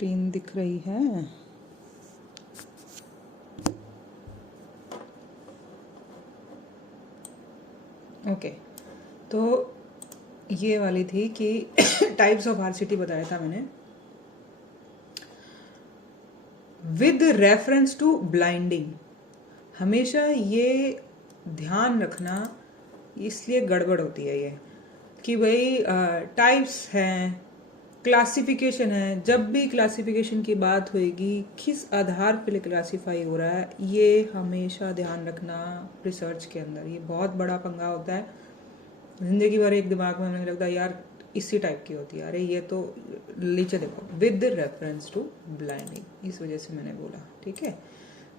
Screen दिख रही है? ओके, तो ये वाली थी कि टाइप्स ऑफ आरसीटी बताया था मैंने विद रेफरेंस टू ब्लाइंडिंग। हमेशा ये ध्यान रखना, इसलिए गड़बड़ होती है ये कि भाई टाइप्स हैं, क्लासिफिकेशन है। जब भी क्लासिफिकेशन की बात होएगी, किस आधार पे क्लासीफाई हो रहा है, ये हमेशा ध्यान रखना। रिसर्च के अंदर ये बहुत बड़ा पंगा होता है। जिंदगी भर एक दिमाग में हमें लगता है यार इसी टाइप की होती है, अरे ये तो नीचे देखो विद रेफरेंस टू ब्लाइंडिंग, इस वजह से मैंने बोला। ठीक है,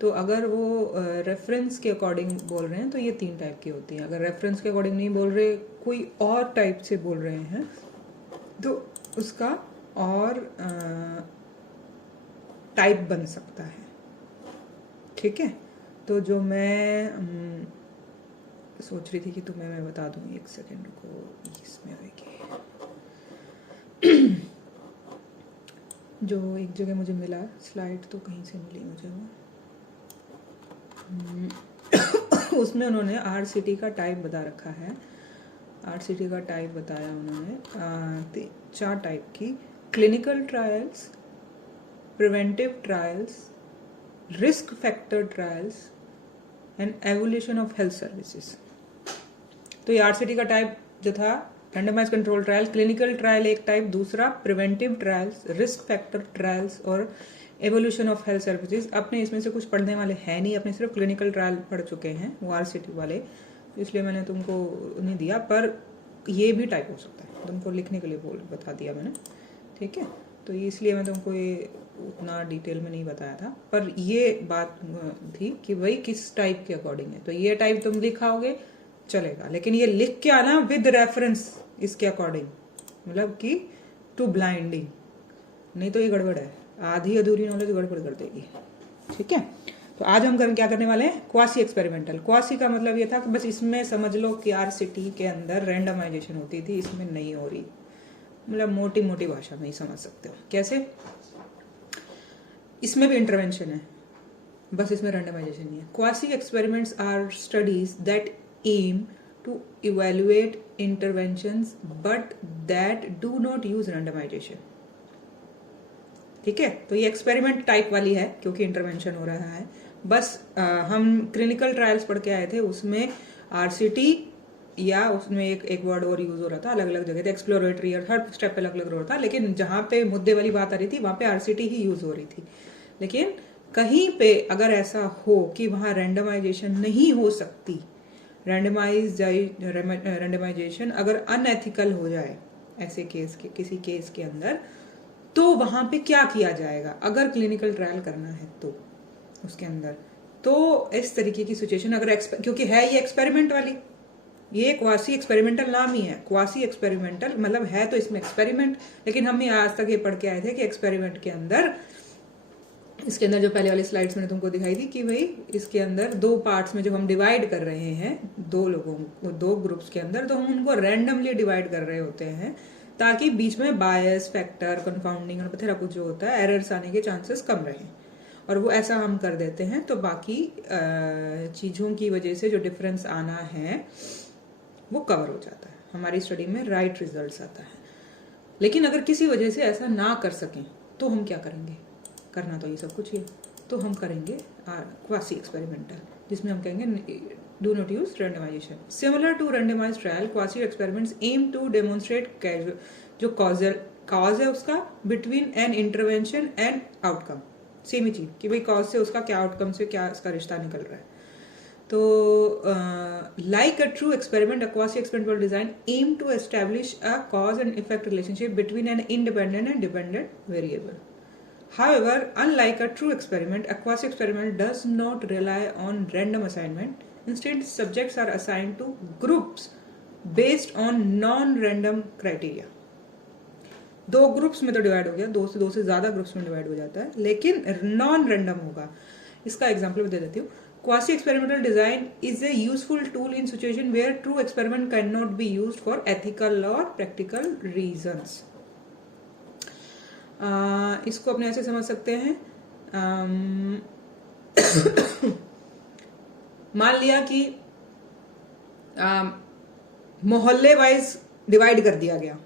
तो अगर वो रेफरेंस के अकॉर्डिंग बोल रहे हैं तो ये 3 टाइप की होती हैं। अगर रेफरेंस के अकॉर्डिंग नहीं बोल रहे, कोई और टाइप से बोल रहे हैं, तो उसका और टाइप बन सकता है। ठीक है, तो जो मैं सोच रही थी कि तुम्हें मैं बता दूं, एक सेकेंड को, इसमें होगी जो एक जगह मुझे मिला स्लाइड, तो कहीं से मिली मुझे वो उसमें उन्होंने आरसीटी का टाइप बता रखा है। आरसीटी का टाइप बताया उन्होंने 4 टाइप की: clinical trials, preventive trials, risk factor trials and evolution of health services. तो ये आरसीटी का टाइप जो था, randomise control trial, clinical trial एक टाइप, दूसरा preventive trials, risk factor trials और एवोल्यूशन ऑफ हेल्थ सर्विसेज। अपने इसमें से कुछ पढ़ने वाले हैं नहीं, अपने सिर्फ क्लिनिकल ट्रायल पढ़ चुके हैं वो आरसीटी वाले, इसलिए मैंने तुमको नहीं दिया। पर ये भी टाइप हो सकता है, तुमको लिखने के लिए बता दिया मैंने। ठीक है, तो इसलिए मैं तुमको ये उतना डिटेल में नहीं बताया था, पर ये बात थी कि भाई किस टाइप के अकॉर्डिंग है। तो ये टाइप तुम लिखाओगे चलेगा, लेकिन ये लिख के आना विद रेफरेंस इसके अकॉर्डिंग, मतलब कि टू ब्लाइंडिंग, नहीं तो ये गड़बड़ है, आधी अधूरी नॉलेज गड़बड़ कर देगी। ठीक है, तो आज हम क्या करने वाले हैं, क्वासी एक्सपेरिमेंटल। क्वासी का मतलब ये था कि बस इसमें समझ लो कि आरसीटी के अंदर रैंडमाइजेशन होती थी, इसमें नहीं हो रही, मतलब मोटी मोटी भाषा में ही समझ सकते हो। कैसे? इसमें भी इंटरवेंशन है, बस इसमें रैंडमाइजेशन नहीं है। Quasi experiments are studies that aim to evaluate interventions but that do not use randomisation. ठीक है, तो ये एक्सपेरिमेंट टाइप वाली है क्योंकि इंटरवेंशन हो रहा है। बस हम क्लिनिकल ट्रायल्स पढ़ के आए थे, उसमें आरसीटी या उसमें एक वर्ड और यूज हो रहा था, अलग अलग जगह थे, एक्सप्लोरेटरी, और हर स्टेप पे अलग अलग हो रहा था, लेकिन जहां पे मुद्दे वाली बात आ रही थी वहां पे आरसीटी ही यूज हो रही थी। लेकिन कहीं पे अगर ऐसा हो कि वहां रैंडमाइजेशन नहीं हो सकती, रैंडमाइजेशन अगर अनएथिकल हो जाए ऐसे केस के, किसी केस के अंदर, तो वहां पे क्या किया जाएगा अगर क्लिनिकल ट्रायल करना है तो उसके अंदर। तो इस तरीके की सिचुएशन अगर क्योंकि है ये एक्सपेरिमेंट वाली, ये क्वासी एक्सपेरिमेंटल नाम ही है, क्वासी एक्सपेरिमेंटल मतलब है तो इसमें एक्सपेरिमेंट। लेकिन हम आज तक ये पढ़ के आए थे कि एक्सपेरिमेंट के अंदर, इसके अंदर जो पहले वाली स्लाइड्स मैंने तुमको दिखाई थी कि भाई इसके अंदर 2 पार्ट्स में जो हम डिवाइड कर रहे हैं 2 लोगों को, 2 ग्रुप्स के अंदर, तो हम उनको रैंडमली डिवाइड कर रहे होते हैं ताकि बीच में बायस, फैक्टर, कंफाउंडिंग और बथेरा कुछ जो होता है, एरर्स आने के चांसेस कम रहें। और वो ऐसा हम कर देते हैं तो बाकी चीज़ों की वजह से जो डिफरेंस आना है वो कवर हो जाता है, हमारी स्टडी में राइट रिजल्ट्स आता है। लेकिन अगर किसी वजह से ऐसा ना कर सकें तो हम क्या करेंगे, करना तो ये सब कुछ ही है, तो हम करेंगे क्वासी एक्सपेरिमेंटल, जिसमें हम कहेंगे do not use randomization. Similar to randomized trial, quasi experiments aim to demonstrate जो कॉज है उसका between an intervention and outcome. Same ही चीज कि भाई कॉज से उसका क्या, आउटकम से क्या इसका रिश्ता निकल रहा है। तो like a true experiment, a quasi experimental design aim to establish a cause and effect relationship between an independent and dependent variable. However, unlike a true experiment, a quasi-experiment does not rely on random assignment. Instead, subjects are assigned to groups based on non-random criteria. 2 groups में तो divide हो गया, 2 से ज्यादा groups में divide हो जाता है, लेकिन नॉन रैंडम होगा। इसका एग्जाम्पल दे देती हूँ। Quasi experimental design is a useful tool in situation where true experiment can not be used for ethical और प्रैक्टिकल रीजंस। इसको अपने ऐसे समझ सकते हैं, मान लिया कि मोहल्ले वाइज डिवाइड कर दिया गया।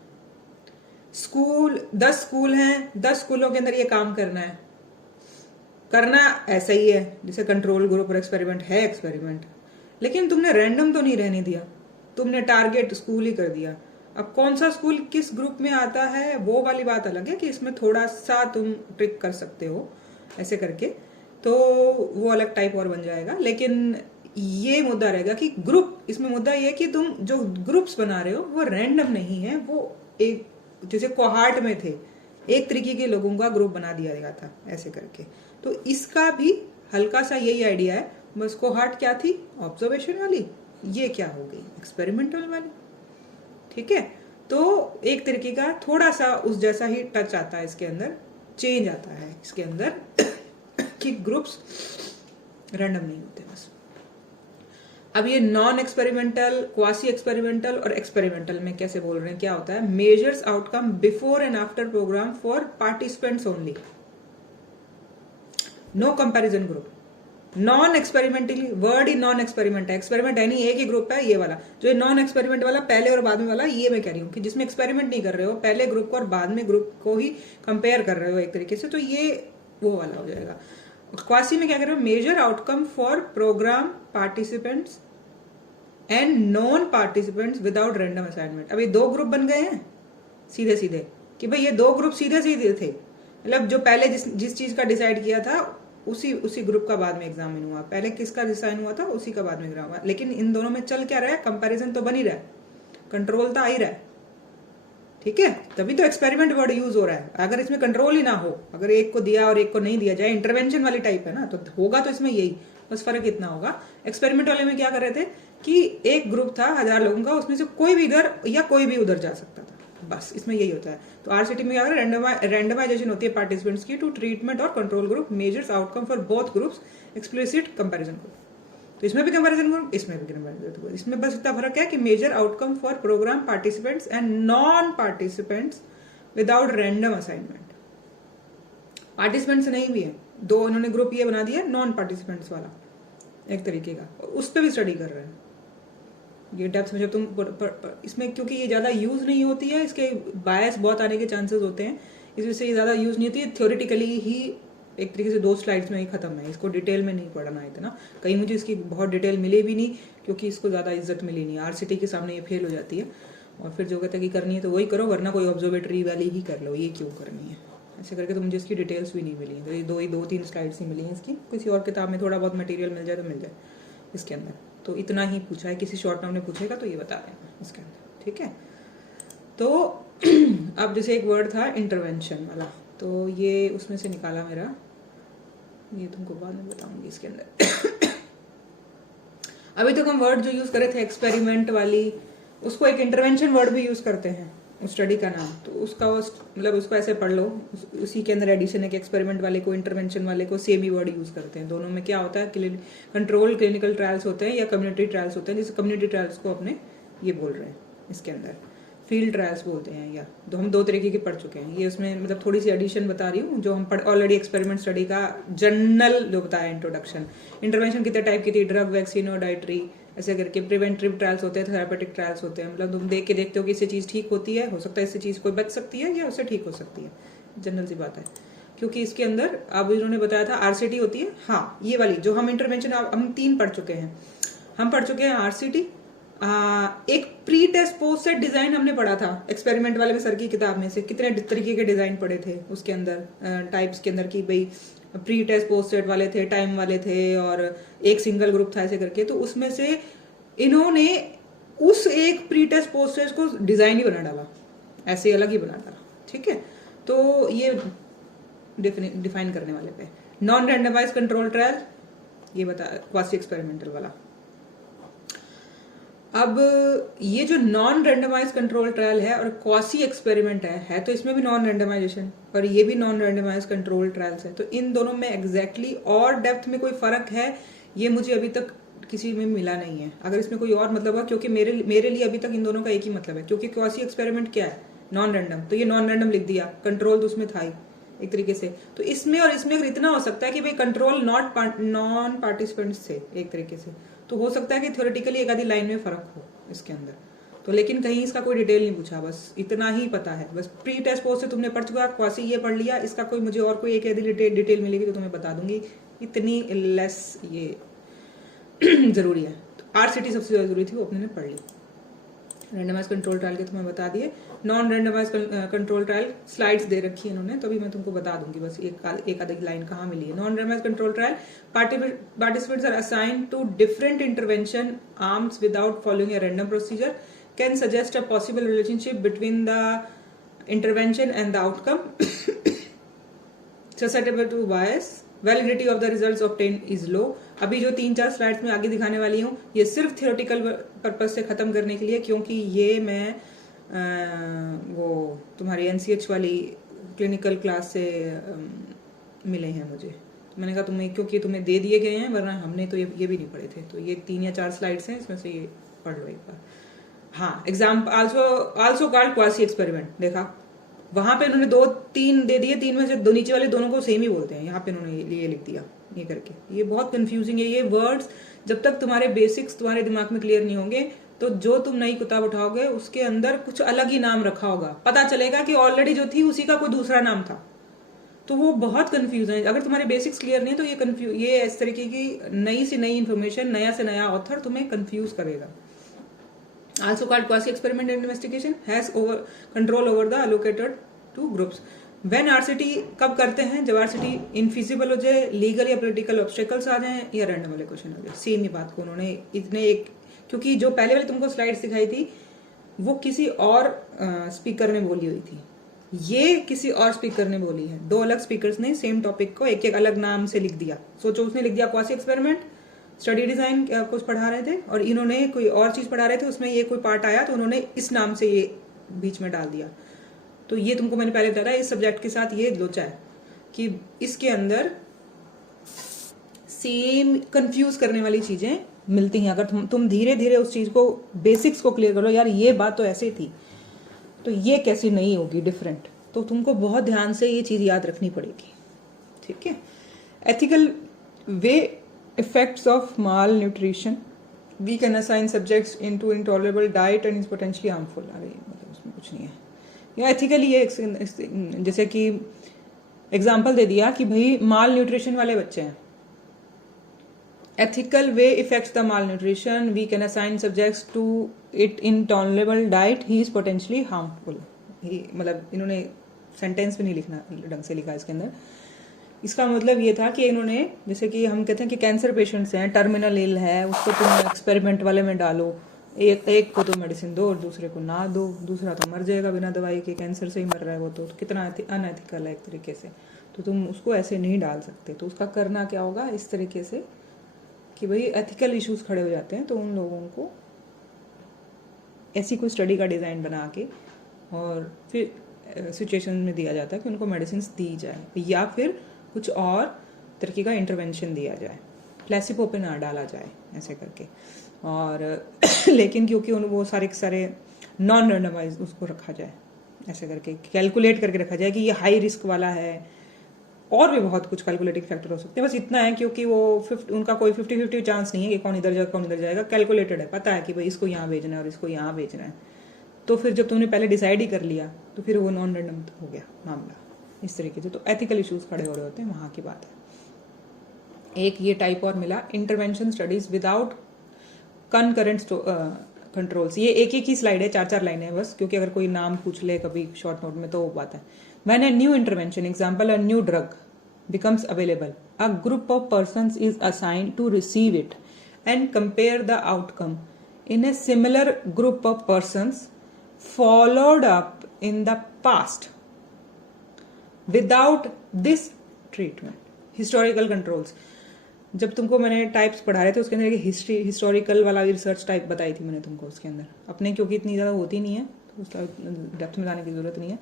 स्कूल 10 स्कूल हैं, 10 स्कूलों के अंदर ये काम करना ऐसा ही है जैसे कंट्रोल ग्रुप और एक्सपेरिमेंट है एक्सपेरिमेंट, लेकिन तुमने रैंडम तो नहीं रहने दिया, तुमने टारगेट स्कूल ही कर दिया। अब कौन सा स्कूल किस ग्रुप में आता है वो वाली बात अलग है कि इसमें थोड़ा सा तुम ट्रिक कर सकते हो ऐसे करके, तो वो अलग टाइप और बन जाएगा। लेकिन ये मुद्दा रहेगा कि ग्रुप, इसमें मुद्दा ये कि तुम जो ग्रुप्स बना रहे हो वो रैंडम नहीं है, वो एक जैसे कोहार्ट में थे, एक तरीके के लोगों का ग्रुप बना दिया गया था ऐसे करके। तो इसका भी हल्का सा यही आइडिया है, बस कोहार्ट क्या थी, ऑब्जर्वेशन वाली, ये क्या हो गई, एक्सपेरिमेंटल वाली। ठीक है, तो एक तरीके का थोड़ा सा उस जैसा ही टच आता है इसके अंदर, चेंज आता है इसके अंदर कि ग्रुप्स रैंडम नहीं होते बस। अब ये नॉन एक्सपेरिमेंटल, क्वासी एक्सपेरिमेंटल और एक्सपेरिमेंटल में कैसे बोल रहे हैं, क्या होता है, measures outcome before and after programme for participants only, no comparison group. Non experimentally, word ही नॉन एक्सपेरिमेंट है, एक्सपेरिमेंट है नहीं, एक ही ग्रुप है ये वाला। जो नॉन एक्सपेरिमेंट वाला पहले और बाद में वाला, ये मैं कह रही हूँ कि जिसमें एक्सपेरिमेंट नहीं कर रहे हो, पहले ग्रुप को और बाद में ग्रुप को ही कंपेयर कर रहे हो एक तरीके से, तो ये वो वाला हो जाएगा। क्वासी में क्या कर रहे हो, major outcome for programme participants and non participants without random assignment. अभी 2 ग्रुप बन गए हैं सीधे सीधे कि भाई ये 2 ग्रुप सीधे सीधे थे, मतलब जो पहले जिस चीज का डिसाइड किया था उसी ग्रुप का बाद में एग्जामिन हुआ, पहले किसका डिसाइन हुआ था उसी का बाद में एग्जाम हुआ। लेकिन इन दोनों में चल क्या रहा है, कंपैरिजन तो बन ही रहा है, कंट्रोल तो आ ही रहा है। ठीक है, तभी तो एक्सपेरिमेंट वर्ड यूज हो रहा है। अगर इसमें कंट्रोल ही ना हो, अगर एक को दिया और एक को नहीं दिया जाए, इंटरवेंशन वाली टाइप है ना, तो होगा तो इसमें यही, बस फर्क इतना होगा। एक्सपेरिमेंट वाले में क्या कर रहे थे कि एक ग्रुप था 1000 लोगों का, उसमें से कोई भी इधर या कोई भी उधर जा सकता था, बस इसमें यही होता है। तो आरसीटी में क्या कर रहे हैं, रैंडमाइजेशन होती है पार्टिसिपेंट्स की टू ट्रीटमेंट और control group, measures outcome for both groups, explicit comparison group. तो इसमें भी कंपैरिजन ग्रुप, इसमें भी कंपैरिजन ग्रुप, इसमें बस इतना फर्क है कि major outcome for programme participants and non participants without random assignment. Participants नहीं भी है, 2 इन्होंने ग्रुप ये बना दिया नॉन पार्टिसिपेंट्स वाला एक तरीके का, उस पर भी स्टडी कर रहे हैं। ये डेप्थ में जब तुम इसमें, क्योंकि ये ज्यादा यूज नहीं होती है, इसके बायस बहुत आने के चांसेस होते हैं, इस वजह से ये ज्यादा यूज नहीं होती है, थ्योरेटिकली ही एक तरीके से 2 स्लाइड्स में ही खत्म है, इसको डिटेल में नहीं पढ़ना है इतना। कहीं मुझे इसकी बहुत डिटेल मिले भी नहीं, क्योंकि इसको ज्यादा इज्जत मिली नहीं, आरसीटी के सामने ये फेल हो जाती है। और फिर जो कहता है कि करनी है तो वही करो, वरना कोई ऑब्जर्वेटरी वाली ही कर लो, ये क्यों करनी है ऐसे करके। तो मुझे इसकी डिटेल्स भी नहीं मिली, तो ये 2-3 स्लाइड्स ही मिली हैं इसकी। किसी और किताब में थोड़ा बहुत मटेरियल मिल जाए तो मिल जाए इसके अंदर। तो इतना ही पूछा है, किसी शॉर्ट टर्म ने पूछेगा तो ये बता रहे हैं इसके अंदर। ठीक है, तो अब जैसे एक वर्ड था इंटरवेंशन वाला, तो ये उसमें से निकाला मेरा, ये तुमको बाद में बताऊंगी इसके अंदर। अभी तक हम वर्ड जो यूज करे थे एक्सपेरिमेंट वाली, उसको एक इंटरवेंशन वर्ड भी यूज करते हैं उस स्टडी का नाम, तो उसका मतलब उसको ऐसे पढ़ लो, उसी के अंदर एडिशन है कि एक्सपेरिमेंट वाले को इंटरवेंशन वाले को सेम ही वर्ड यूज करते हैं। दोनों में क्या होता है, कंट्रोल क्लिनिकल ट्रायल्स होते हैं या कम्युनिटी ट्रायल्स होते हैं, जैसे कम्युनिटी ट्रायल्स को अपने ये बोल रहे हैं इसके अंदर फील्ड ट्रायल्स बोलते हैं, या तो हम 2 तरीके के पढ़ चुके हैं। ये उसमें मतलब थोड़ी सी एडिशन बता रही हूँ, जो हम ऑलरेडी एक्सपेरिमेंट स्टडी का जनरल जो बताया इंट्रोडक्शन। इंटरवेंशन कितने टाइप की थी, ड्रग, वैक्सीन और डाइटरी, ऐसे करके प्रिवेंटिव ट्रायल्स होते हैं, थेरापेटिक ट्रायल्स होते हैं, मतलब तुम देख के देखते हो कि इससे चीज़ ठीक होती है, हो सकता है इससे चीज़ कोई बच सकती है या उससे ठीक हो सकती है, जनरल सी बात है। क्योंकि इसके अंदर अब इन्होंने बताया था आरसीटी होती है, हाँ ये वाली जो हम इंटरवेंशन हम 3 पढ़ चुके हैं। हम पढ़ चुके हैं आरसीटी, एक pre test post set design हमने पढ़ा था एक्सपेरिमेंट वाले में, सर की किताब में से कितने तरीके के डिजाइन पढ़े थे उसके अंदर टाइप्स के अंदर, की भाई प्री टेस्ट पोस्ट सेट वाले थे, टाइम वाले थे, और एक सिंगल ग्रुप था ऐसे करके। तो उसमें से इन्होंने उस एक प्री टेस्ट पोस्ट सेट को डिजाइन ही बना डाला, ऐसे अलग ही बना डाला। ठीक है, तो ये डिफाइन करने वाले पे नॉन रैंडमाइज कंट्रोल ट्रायल, ये बता क्वासी एक्सपेरिमेंटल वाला। अब ये जो नॉन रैंडमाइज कंट्रोल ट्रायल है और क्वासी एक्सपेरिमेंट है तो इसमें भी नॉन रैंडमाइजेशन, और ये भी नॉन रैंडमाइज कंट्रोल ट्रायल्स है। तो इन दोनों में एग्जैक्टली और डेप्थ में कोई फर्क है, ये मुझे अभी तक किसी में मिला नहीं है। अगर इसमें कोई और मतलब है, क्योंकि मेरे लिए अभी तक इन दोनों का एक ही मतलब है, क्योंकि क्वासी एक्सपेरिमेंट क्या है, नॉन रैंडम, तो ये नॉन रैंडम लिख दिया, कंट्रोल तो उसमें था ही, एक तरीके से। तो इसमें और इसमें अगर इतना हो सकता है कि भाई कंट्रोल नॉन पार्टिसिपेंट्स थे एक तरीके से, तो हो सकता है कि थ्योरेटिकली एक आधी लाइन में फर्क हो इसके अंदर। तो लेकिन कहीं इसका कोई डिटेल नहीं पूछा, बस इतना ही पता है। बस प्री टेस्ट पोस्ट से तुमने पढ़ चुका, क्वासी ये पढ़ लिया, इसका कोई मुझे और कोई एक आधी डिटेल मिलेगी तो तुम्हें बता दूंगी। इतनी लेस ये जरूरी है। तो आरसीटी सबसे ज्यादा जरूरी थी, वो अपने ने पढ़ ली। रैंडमाइज कंट्रोल ट्रायल के तुम्हें बता दिए। Non randomise control trial slides दे रखी है इन्होंने, तो अभी मैं तुमको बता दूंगी बस एक आधी लाइन कहाँ मिली है। Non randomise control trial, participants are assigned to different intervention arms without following a random procedure, can suggest a possible relationship between the intervention and the outcome, susceptible to bias, validity of the results obtain is low. अभी जो 3-4 slides में आगे दिखाने वाली हूँ ये सिर्फ theoretical purpose से खत्म करने के लिए, क्योंकि ये मैं वो तुम्हारी एनसीएच वाली क्लिनिकल क्लास से मिले हैं मुझे। तो मैंने कहा तुम्हें, क्योंकि तुम्हें दे दिए गए हैं, वरना हमने तो ये भी नहीं पढ़े थे। तो ये 3 या 4 स्लाइड्स हैं, इसमें से ये पढ़ लो एक बार। हाँ, exam also called quasi experiment, देखा वहां पे उन्होंने 2-3 दे दिए, 3 में से दो नीचे वाले दोनों को सेम ही बोलते हैं। यहाँ पे उन्होंने ये लिख दिया ये करके। ये बहुत कंफ्यूजिंग है ये वर्ड्स। जब तक तुम्हारे बेसिक्स तुम्हारे दिमाग में क्लियर नहीं होंगे, तो जो तुम नई किताब उठाओगे उसके अंदर कुछ अलग ही नाम रखा होगा, पता चलेगा कि ऑलरेडी जो थी उसी का कोई दूसरा नाम था। तो वो बहुत कंफ्यूज है। अगर तुम्हारे बेसिक्स क्लियर नहीं है तो ये इस तरीके की नई से नई इन्फॉर्मेशन, नया से नया ऑथर तुम्हें कंफ्यूज करेगा। Also called quasi-experiment investigation has control over the allocated to groups. When RCT कब करते हैं? जब RCT इनफिजिबल हो जाए, लीगल या पॉलिटिकल ऑब्स्टेकल्स आ जाए, या रैंडम वाले क्वेश्चन हो जाए। सेम ही बात को उन्होंने इतने एक, क्योंकि जो पहले वाली तुमको स्लाइड्स दिखाई थी वो किसी और स्पीकर ने बोली हुई थी, ये किसी और स्पीकर ने बोली है। 2 अलग स्पीकर्स ने सेम टॉपिक को एक अलग नाम से लिख दिया। सोचो, उसने लिख दिया क्वासी एक्सपेरिमेंट, स्टडी डिजाइन कुछ पढ़ा रहे थे, और इन्होंने कोई और चीज पढ़ा रहे थे, उसमें ये कोई पार्ट आया तो उन्होंने इस नाम से ये बीच में डाल दिया। तो ये तुमको मैंने पहले बताया, इस सब्जेक्ट के साथ ये लोचा है कि इसके अंदर सेम कंफ्यूज करने वाली चीजें मिलती हैं। अगर तुम धीरे धीरे उस चीज को, बेसिक्स को क्लियर करो, यार ये बात तो ऐसे थी तो ये कैसी नहीं होगी डिफरेंट, तो तुमको बहुत ध्यान से ये चीज याद रखनी पड़ेगी। ठीक है। Ethical way effects of malnutrition, we can assign subjects into intolerable diet and is potentially harmful। अरे मतलब उसमें कुछ नहीं है। या एथिकली ये जैसे कि एग्जांपल दे दिया कि भाई माल न्यूट्रिशन वाले बच्चे हैं, ethical way affects the malnutrition, we can assign subjects to it intolerable diet, he is potentially harmful। मतलब इन्होंने सेंटेंस भी नहीं लिखना ढंग से लिखा इसके अंदर। इसका मतलब ये था कि इन्होंने, जैसे कि हम कहते हैं कि कैंसर पेशेंट्स हैं, टर्मिनल इल है, उसको तुम एक्सपेरिमेंट वाले में डालो, एक को तो मेडिसिन दो और दूसरे को ना दो, दूसरा तो मर जाएगा बिना दवाई के, कैंसर से ही मर रहा है वो, तो कितना अनएथिकल है एक तरीके से। तो तुम उसको ऐसे नहीं डाल सकते। तो उसका करना क्या होगा इस तरीके से कि भाई एथिकल इश्यूज खड़े हो जाते हैं, तो उन लोगों को ऐसी कोई स्टडी का डिज़ाइन बना के और फिर सिचुएशन में दिया जाता है कि उनको मेडिसिन दी जाए, या फिर कुछ और तरीके का इंटरवेंशन दिया जाए, प्लेसिबो पे ना डाला जाए ऐसे करके। और लेकिन क्योंकि वो सारे नॉन रैंडमाइज उसको रखा जाए, ऐसे करके कैलकुलेट करके रखा जाए कि ये हाई रिस्क वाला है, और भी बहुत कुछ कैलकुलेटिंग फैक्टर हो सकते हैं। बस इतना है, क्योंकि वो उनका कोई 50-50 चांस नहीं है कि कौन इधर जाएगा कौन इधर जाएगा, कैलकुलेटेड है, पता है कि भाई इसको यहाँ भेजना है और इसको यहाँ भेजना है। तो फिर जब तुमने पहले डिसाइड ही कर लिया तो फिर वो नॉन रैंडम हो गया मामला इस तरीके से। तो एथिकल इश्यूज खड़े हो रहे होते हैं, वहां की बात है। एक ये टाइप और मिला, intervention studies without concurrent controls. ये एक ही स्लाइड है, 4-4 लाइनें है बस, क्योंकि अगर कोई नाम पूछ ले कभी शॉर्ट नोट में तो वो बात है। When a new intervention, example a new drug becomes available, a group of persons is assigned to receive it and compare the outcome in a similar group of persons followed up in the past without this treatment। historical controls, जब तुमको मैंने types पढ़ा रहे थे उसके अंदर एक historical वाला रिसर्च टाइप बताई थी मैंने तुमको उसके अंदर अपने, क्योंकि इतनी ज़्यादा होती नहीं है तो उसका डेप्थ में जाने की जरूरत नहीं है,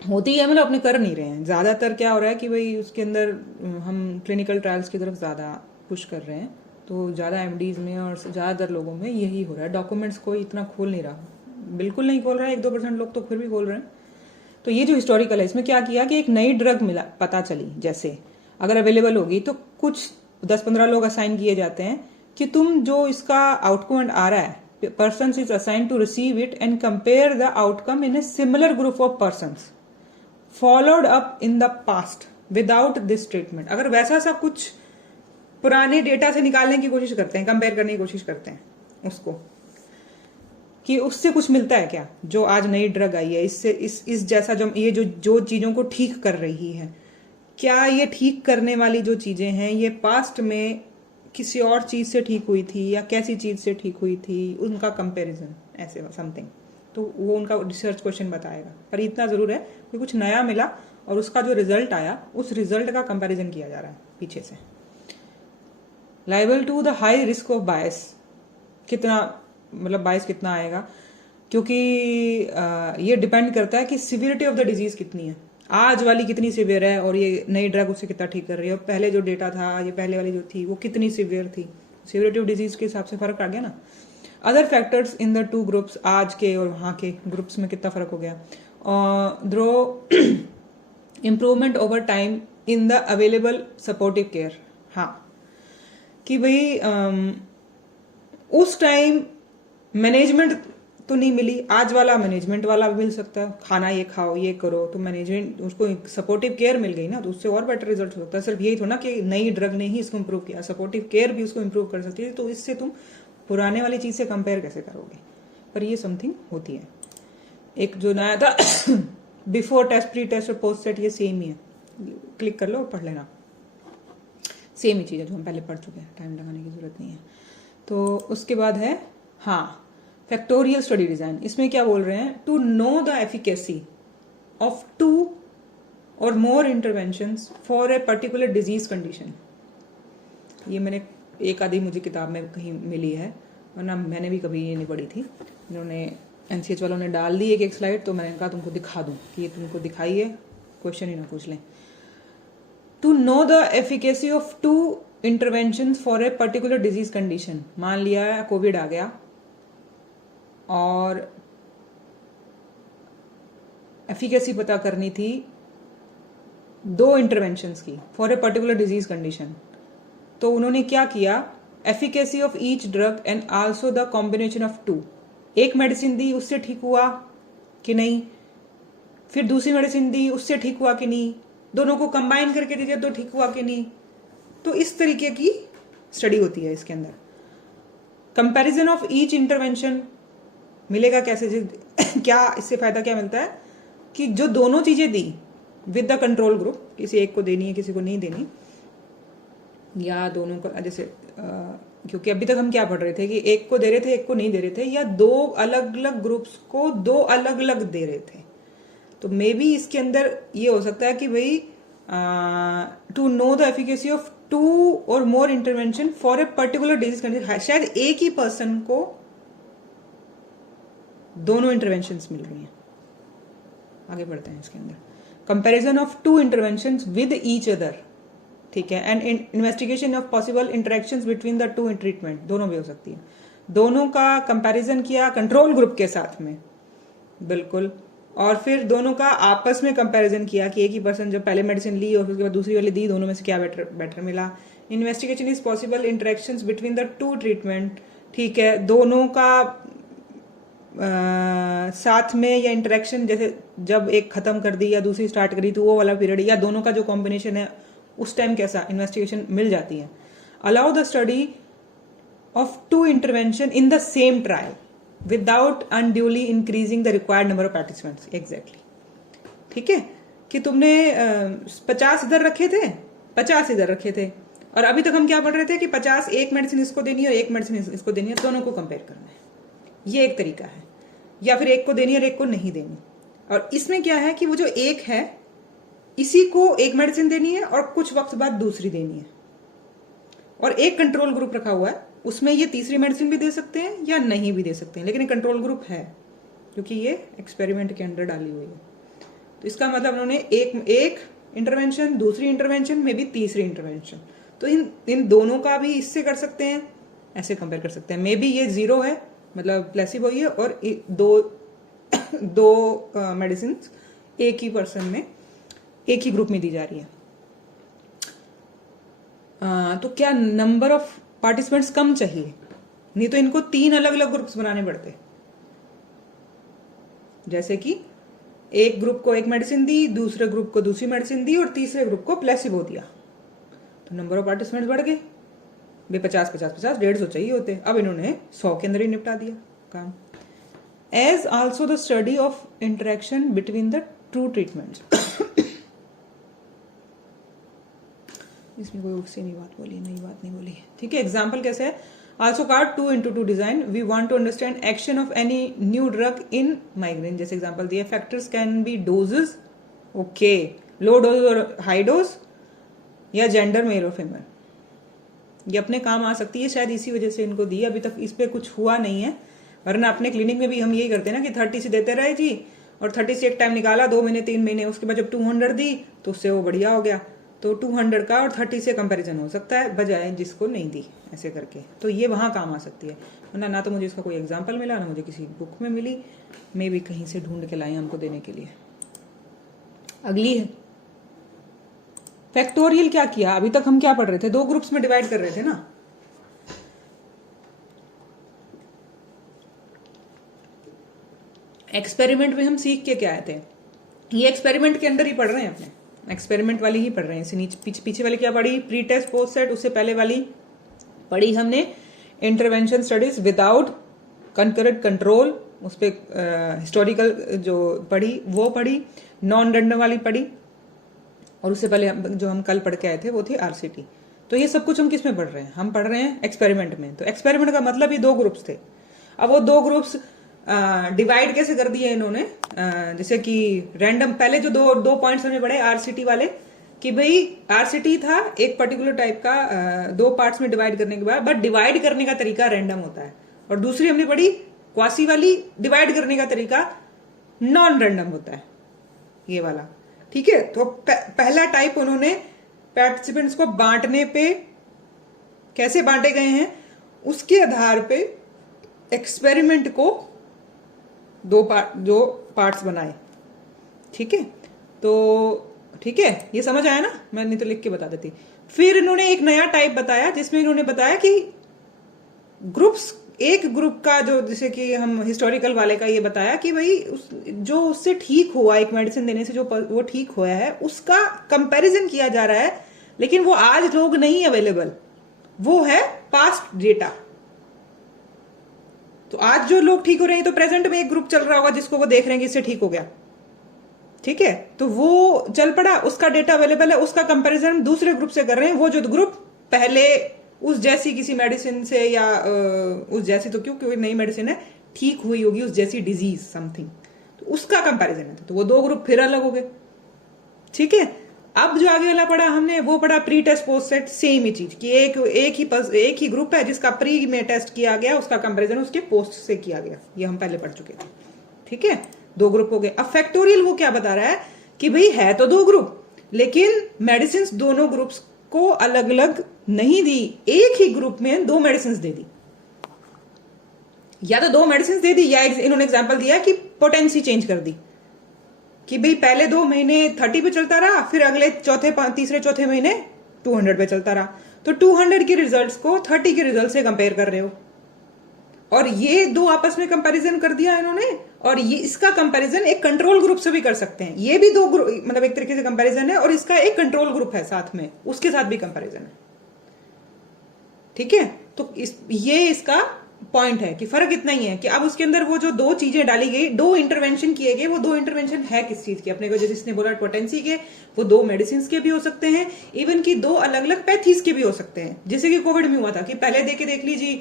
होती है मतलब अपने कर नहीं रहे हैं। ज़्यादातर क्या हो रहा है कि भाई उसके अंदर हम क्लिनिकल ट्रायल्स की तरफ ज़्यादा पुश कर रहे हैं, तो ज़्यादा एमडीज में और ज़्यादातर लोगों में यही हो रहा है। डॉक्यूमेंट्स कोई इतना खोल नहीं रहा, बिल्कुल नहीं खोल रहा है, 1-2% लोग तो फिर भी खोल रहे हैं। तो ये जो हिस्टोरिकल है इसमें क्या किया कि एक नई ड्रग मिला, पता चली, जैसे अगर अवेलेबल होगी तो कुछ 10-15 लोग असाइन किए जाते हैं कि तुम जो इसका आउटकम आ रहा है, person is assign to receive it and compare the outcome in a similar group of person followed up in the past without this treatment. अगर वैसा सा कुछ पुराने डेटा से निकालने की कोशिश करते हैं, कंपेयर करने की कोशिश करते हैं उसको, कि उससे कुछ मिलता है क्या, जो आज नई ड्रग आई है इससे, इस जैसा जो ये जो चीजों को ठीक कर रही है, क्या ये ठीक करने वाली जो चीजें हैं ये पास्ट में किसी और चीज से ठीक हुई थी या कैसी चीज से ठीक हुई थी, उनका कंपैरिजन, ऐसे समथिंग। तो वो उनका रिसर्च क्वेश्चन बताएगा। पर इतना जरूर है कि कुछ नया मिला और उसका जो रिजल्ट आया उस रिजल्ट का कंपैरिजन किया जा रहा है पीछे से। Liable to the high risk of bias, कितना मतलब बायस कितना आएगा, क्योंकि ये डिपेंड करता है कि सिवियरिटी ऑफ द डिजीज कितनी है, आज वाली कितनी सिवियर है और ये नई ड्रग उससे कितना ठीक कर रही है, और पहले जो डेटा था, ये पहले वाली जो थी वो कितनी सिवियर थी, सिवियरिटी ऑफ डिजीज के हिसाब से फर्क आ गया ना। Other factors in the two groups, आज के और वहां के ग्रुप्स में कितना फर्क हो गया। Draw improvement over time in the available supportive care, हाँ कि भाई उस टाइम मैनेजमेंट तो नहीं मिली, आज वाला मैनेजमेंट वाला भी मिल सकता है, खाना ये खाओ ये करो, तो मैनेजमेंट उसको सपोर्टिव केयर मिल गई ना, तो उससे और बेटर रिजल्ट हो सकता है। सिर्फ यही थोड़ा ना कि नई ड्रग ने ही इसको इम्प्रूव किया, सपोर्टिव केयर भी उसको इम्प्रूव कर सकती है, तो इससे तुम पुराने वाली चीज से कंपेयर कैसे करोगे। पर ये समथिंग होती है। एक जो नया था बिफोर टेस्ट, प्री टेस्ट और पोस्ट सेट, ये सेम ही है, क्लिक कर लो और पढ़ लेना, सेम ही चीज है जो हम पहले पढ़ चुके हैं, टाइम लगाने की जरूरत नहीं है। तो उसके बाद है हाँ फैक्टोरियल स्टडी डिजाइन। इसमें क्या बोल रहे हैं, to know the efficacy of 2 or more interventions for a particular disease condition. ये मैंने एक आधी मुझे किताब में कहीं मिली है, वरना मैंने भी कभी ये नहीं पढ़ी थी। इन्होंने एनसीएच वालों ने डाल दी एक स्लाइड, तो मैंने कहा तुमको दिखा दूं कि ये तुमको दिखाई है, क्वेश्चन ही ना पूछ लें। To know the efficacy of 2 intervention for a particular disease condition. मान लिया कोविड आ गया और एफिकेसी पता करनी थी 2 इंटरवेंशंस की for a particular disease condition, तो उन्होंने क्या किया, efficacy of each drug and also the combination of 2। एक मेडिसिन दी, उससे ठीक हुआ कि नहीं, फिर दूसरी मेडिसिन दी, उससे ठीक हुआ कि नहीं, दोनों को कंबाइन करके दे दिया तो ठीक हुआ कि नहीं। तो इस तरीके की स्टडी होती है इसके अंदर। कंपैरिजन ऑफ ईच इंटरवेंशन मिलेगा कैसे क्या इससे फायदा क्या मिलता है कि जो दोनों चीजें दी विद द कंट्रोल ग्रुप, किसी एक को देनी है किसी को नहीं देनी, या दोनों का, जैसे क्योंकि अभी तक हम क्या पढ़ रहे थे कि एक को दे रहे थे एक को नहीं दे रहे थे, या 2 अलग अलग ग्रुप्स को 2 अलग अलग दे रहे थे। तो मे बी इसके अंदर ये हो सकता है कि भाई to know the efficacy of 2 or more intervention for a particular disease condition, शायद एक ही पर्सन को दोनों इंटरवेंशंस मिल रही हैं। आगे बढ़ते हैं इसके अंदर। Comparison of 2 interventions with each other, ठीक है, and investigation of possible interactions between the 2 treatment, दोनों भी हो सकती है। दोनों का कंपैरिजन किया कंट्रोल ग्रुप के साथ में, बिल्कुल, और फिर दोनों का आपस में कंपैरिजन किया कि एक ही पर्सन जब पहले मेडिसिन ली और उसके बाद दूसरी वाली दी, दोनों में से क्या बेटर मिला। Investigation is possible interactions between the 2 treatment, ठीक है, दोनों का साथ में या इंटरेक्शन, जैसे जब एक खत्म कर दी या दूसरी स्टार्ट करी तो वो वाला पीरियड, या दोनों का जो कॉम्बिनेशन है उस टाइम कैसा इन्वेस्टिगेशन मिल जाती है। Allow the study of 2 intervention in the same trial without unduly increasing the required number of participants. Exactly, ठीक है, कि तुमने 50 इधर रखे थे, 50 इधर रखे थे, और अभी तक हम क्या पढ़ रहे थे कि 50 एक मेडिसिन इसको देनी है और एक मेडिसिन इसको देनी है, दोनों को कंपेयर करना है, ये एक तरीका है। या फिर एक को देनी और एक को नहीं देनी। और इसमें क्या है कि वो जो एक है इसी को एक मेडिसिन देनी है और कुछ वक्त बाद दूसरी देनी है, और एक कंट्रोल ग्रुप रखा हुआ है, उसमें ये तीसरी मेडिसिन भी दे सकते हैं या नहीं भी दे सकते हैं, लेकिन एक कंट्रोल ग्रुप है क्योंकि ये एक्सपेरिमेंट के अंदर डाली हुई है। तो इसका मतलब उन्होंने एक इंटरवेंशन, दूसरी इंटरवेंशन में भी तीसरी इंटरवेंशन, तो इन दोनों का भी इससे कर सकते हैं, ऐसे कंपेयर कर सकते हैं। मे बी ये 0 है, मतलब प्लेसिबो ही है, और दो मेडिसिन एक ही पर्सन में, एक ही ग्रुप में दी जा रही है। तो क्या नंबर ऑफ पार्टिसिपेंट्स कम चाहिए, नहीं तो इनको 3 अलग अलग ग्रुप्स बनाने पड़ते। जैसे कि एक ग्रुप को एक मेडिसिन दी, दूसरे ग्रुप को दूसरी मेडिसिन दी और तीसरे ग्रुप को प्लेसिबो दिया, तो नंबर ऑफ पार्टिसिपेंट्स बढ़ गए। वे 50 50 50 150 चाहिए होते, अब इन्होंने 100 के अंदर ही निपटा दिया काम। As also the study of interaction between the two treatments. इसमें कोई उससे नहीं बात बोली, नई बात नहीं बोली, ठीक है। एग्जाम्पल कैसे है, also card 2x2 design, we want to understand action of any new drug in migraine. जैसे एग्जाम्पल दिया, factors can be doses, okay, low dose और हाई डोज, या जेंडर मेल और फीमेल, ये अपने काम आ सकती है। शायद इसी वजह से इनको दी, अभी तक इस पे कुछ हुआ नहीं है, वरना अपने क्लिनिक में भी हम यही करते हैं ना कि 30 से देते रहे जी, और 30 से एक टाइम निकाला 2 महीने 3 महीने, उसके बाद जब 200 दी तो उससे वो बढ़िया हो गया, तो 200 का और 30 से कंपैरिजन हो सकता है, बजाय जिसको नहीं दी, ऐसे करके। तो ये वहां काम आ सकती है, वरना ना तो मुझे इसका कोई एग्जाम्पल मिला, ना मुझे किसी बुक में मिली, मैं भी कहीं से ढूंढ के लाई हमको देने के लिए। अगली है फैक्टोरियल। क्या किया, अभी तक हम क्या पढ़ रहे थे, 2 ग्रुप्स में डिवाइड कर रहे थे ना। एक्सपेरिमेंट में हम सीख के क्या आए थे, ये एक्सपेरिमेंट के अंदर ही पढ़ रहे हैं, अपने एक्सपेरिमेंट वाली ही पढ़ रहे हैं। इसे पीछे वाली क्या पढ़ी, प्री टेस्ट पोस्ट सेट, उससे पहले वाली पढ़ी हमने intervention studies without concurrent control, उस पर हिस्टोरिकल जो पढ़ी वो पढ़ी, नॉन रैंडम वाली पढ़ी, और उससे पहले जो हम कल पढ़ के आए थे वो थी आरसीटी। तो ये सब कुछ हम किस में पढ़ रहे हैं, हम पढ़ रहे हैं एक्सपेरिमेंट में। तो एक्सपेरिमेंट का मतलब ही 2 ग्रुप्स थे। अब वो 2 ग्रुप्स डिवाइड कैसे कर दिए इन्होंने, जैसे कि रैंडम, पहले जो दो पॉइंट्स हमने पढ़े आरसीटी वाले, कि भाई आरसीटी था एक पर्टिकुलर टाइप का, 2 पार्ट्स में डिवाइड करने के बाद, बट डिवाइड करने का तरीका रैंडम होता है। और दूसरी हमने पढ़ी क्वासी वाली, डिवाइड करने का तरीका नॉन रैंडम होता है, ये वाला, ठीक है। तो पहला टाइप उन्होंने पार्टिसिपेंट्स को बांटने पे, कैसे बांटे गए हैं उसके आधार पे एक्सपेरिमेंट को 2 पार्ट्स बनाए, ठीक है। तो ठीक है, ये समझ आया ना, मैं नहीं तो लिख के बता देती। फिर इन्होंने एक नया टाइप बताया, जिसमें इन्होंने बताया कि ग्रुप्स, एक ग्रुप का जो, जैसे कि हम हिस्टोरिकल वाले का ये बताया कि भाई जो उससे ठीक हुआ, एक मेडिसिन देने से जो वो ठीक हुआ है, उसका कंपैरिजन किया जा रहा है, लेकिन वो आज लोग नहीं अवेलेबल, वो है पास्ट डेटा। तो आज जो लोग ठीक हो रहे हैं, तो प्रेजेंट में एक ग्रुप चल रहा होगा जिसको वो देख रहे हैं कि इससे ठीक हो गया, ठीक है। तो वो चल पड़ा, उसका डेटा अवेलेबल है, उसका कंपैरिजन दूसरे ग्रुप से कर रहे हैं, वो जो ग्रुप पहले उस जैसी किसी मेडिसिन से, या उस जैसी तो क्योंकि नई मेडिसिन है, ठीक हुई होगी उस जैसी डिजीज समथिंग, तो उसका कंपैरिजन है। तो वो 2 ग्रुप फिर अलग हो गए, ठीक है। अब जो आगे वाला पढ़ा हमने, वो पढ़ा pre test post set, same ही चीज कि एक ही ग्रुप है जिसका प्री में टेस्ट किया गया, उसका कंपैरिजन उसके पोस्ट से किया गया, ये हम पहले पढ़ चुके थे, ठीक है। 2 ग्रुप हो गए। अब फैक्टोरियल वो क्या बता रहा है कि भाई है तो 2 ग्रुप, लेकिन मेडिसिन दोनों ग्रुप्स को अलग अलग नहीं दी, एक ही ग्रुप में 2 मेडिसिन दे दी, या तो 2 मेडिसिन दे दी, या इन्होंने एग्जाम्पल दिया कि पोटेंसी चेंज कर दी, कि भाई पहले 2 महीने 30 पे चलता रहा, फिर अगले तीसरे चौथे महीने 200 पे चलता रहा। तो 200 के रिजल्ट्स को 30 के रिजल्ट से कंपेयर कर रहे हो, और ये 2 आपस में कंपैरिजन कर दिया इन्होंने, और ये इसका कंपैरिजन एक कंट्रोल ग्रुप से भी कर सकते हैं। ये भी 2 ग्रुप, मतलब एक तरीके से कंपैरिजन है, और इसका एक कंट्रोल ग्रुप है साथ में, उसके साथ भी कंपैरिजन है, ठीक है। तो ये इसका पॉइंट है कि फर्क इतना ही है कि अब उसके अंदर वो जो 2 चीजें डाली गई, 2 इंटरवेंशन किए गए, वो 2 इंटरवेंशन है किस चीज के, अपने को जैसे इसने बोला पोटेंसी के, वो 2 मेडिसिन के भी हो सकते हैं, इवन की 2 अलग अलग पैथीज के भी हो सकते हैं। जैसे कि कोविड में हुआ था कि पहले देख ली जी,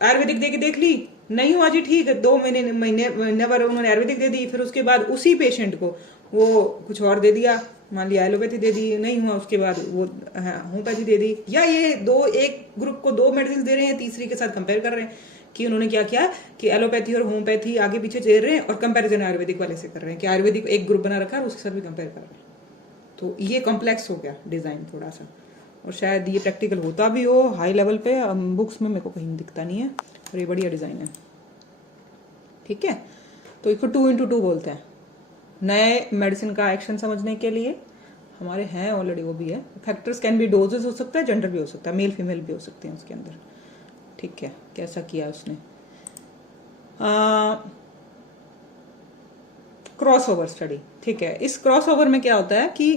आयुर्वेदिक देख ली, नहीं हुआ जी ठीक है, 2 महीने भर उन्होंने आयुर्वेदिक दे दी, फिर उसके बाद उसी पेशेंट को वो कुछ और दे दिया, मान लिया एलोपैथी दे दी, नहीं हुआ उसके बाद वो होम्योपैथी दे दी, या ये एक ग्रुप को 2 मेडिसिन दे रहे हैं, तीसरी के साथ कंपेयर कर रहे हैं कि उन्होंने क्या किया कि एलोपैथी और होम्योपैथी आगे पीछे दे रहे हैं, और कंपैरिजन आयुर्वेदिक वाले से कर रहे हैं कि आयुर्वेदिक एक ग्रुप बना रखा है, उसके साथ भी कंपेयर कर रहे हैं। तो ये कॉम्प्लेक्स हो गया डिजाइन थोड़ा सा, और शायद ये प्रैक्टिकल होता भी हो हाई लेवल पे, बुक्स में मेरे को कहीं दिखता नहीं है, और ये बढ़िया डिजाइन है, ठीक है। तो इसको 2x2 बोलते हैं। नए मेडिसिन का एक्शन समझने के लिए। हमारे हैं ऑलरेडी, वो भी है। फैक्टर्स कैन बी डोजेस हो सकता है, जेंडर भी हो सकता है, मेल फीमेल भी हो सकते हैं उसके अंदर। ठीक है, कैसा किया उसने। Cross over study. ठीक है, इस क्रॉस ओवर में क्या होता है कि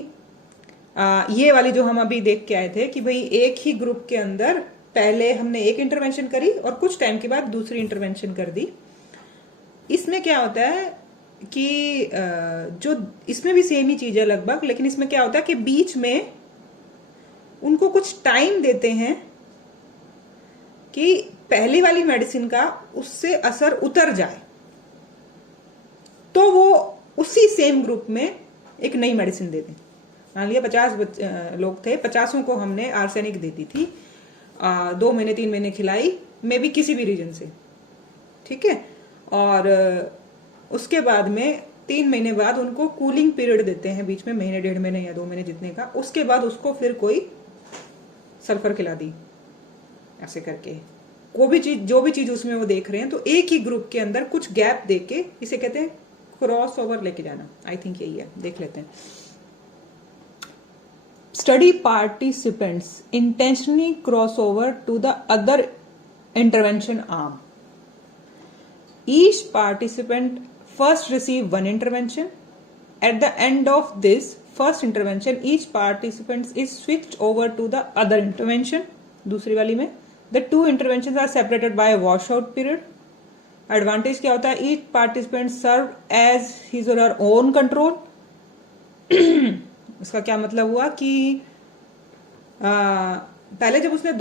ये वाली जो हम अभी देख के आए थे कि भाई एक ही ग्रुप के अंदर पहले हमने एक इंटरवेंशन करी और कुछ टाइम के बाद दूसरी इंटरवेंशन कर दी। इसमें क्या होता है कि जो इसमें भी सेम ही चीज है लगभग, लेकिन इसमें क्या होता है कि बीच में उनको कुछ टाइम देते हैं कि पहली वाली मेडिसिन का उससे असर उतर जाए, तो वो उसी सेम ग्रुप में एक नई मेडिसिन दे दें। मान लिया 50 लोग थे, 50 को हमने आर्सेनिक दे दी थी, 2 महीने 3 महीने खिलाई, मे बी किसी भी रीजन से। ठीक है, और उसके बाद में 3 महीने बाद उनको कूलिंग पीरियड देते हैं बीच में, महीने 1.5 महीने या 2 महीने जितने का। उसके बाद उसको फिर कोई सल्फर खिला दी, ऐसे करके कोई भी चीज, जो भी चीज उसमें वो देख रहे हैं। तो एक ही ग्रुप के अंदर कुछ गैप देके, इसे कहते हैं क्रॉस ओवर लेके जाना। आई थिंक यही है, देख लेते हैं। Study participants intentionally cross over to the other intervention arm. Each participant first receive one intervention. At the end of this first intervention, each participant is switched over to the other intervention. दूसरी वाली में the two interventions are separated by a washout period. Advantage क्या होता है? Each participant served as his or her own control. उसका क्या मतलब हुआ कि पहले जब उसने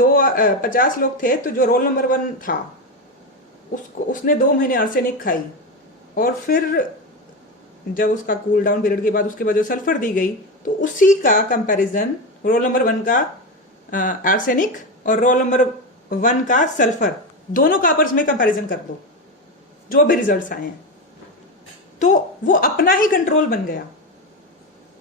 50 लोग थे, तो जो रोल नंबर 1 था उसने 2 महीने आर्सेनिक खाई, और फिर जब उसका कूल डाउन पीरियड के बाद उसके बाद जो सल्फर दी गई, तो उसी का कंपैरिजन रोल नंबर 1 का आर्सेनिक और रोल नंबर 1 का सल्फर, दोनों का आपस में कंपैरिजन कर दो, जो भी रिजल्ट्स आए हैं, तो वो अपना ही कंट्रोल बन गया।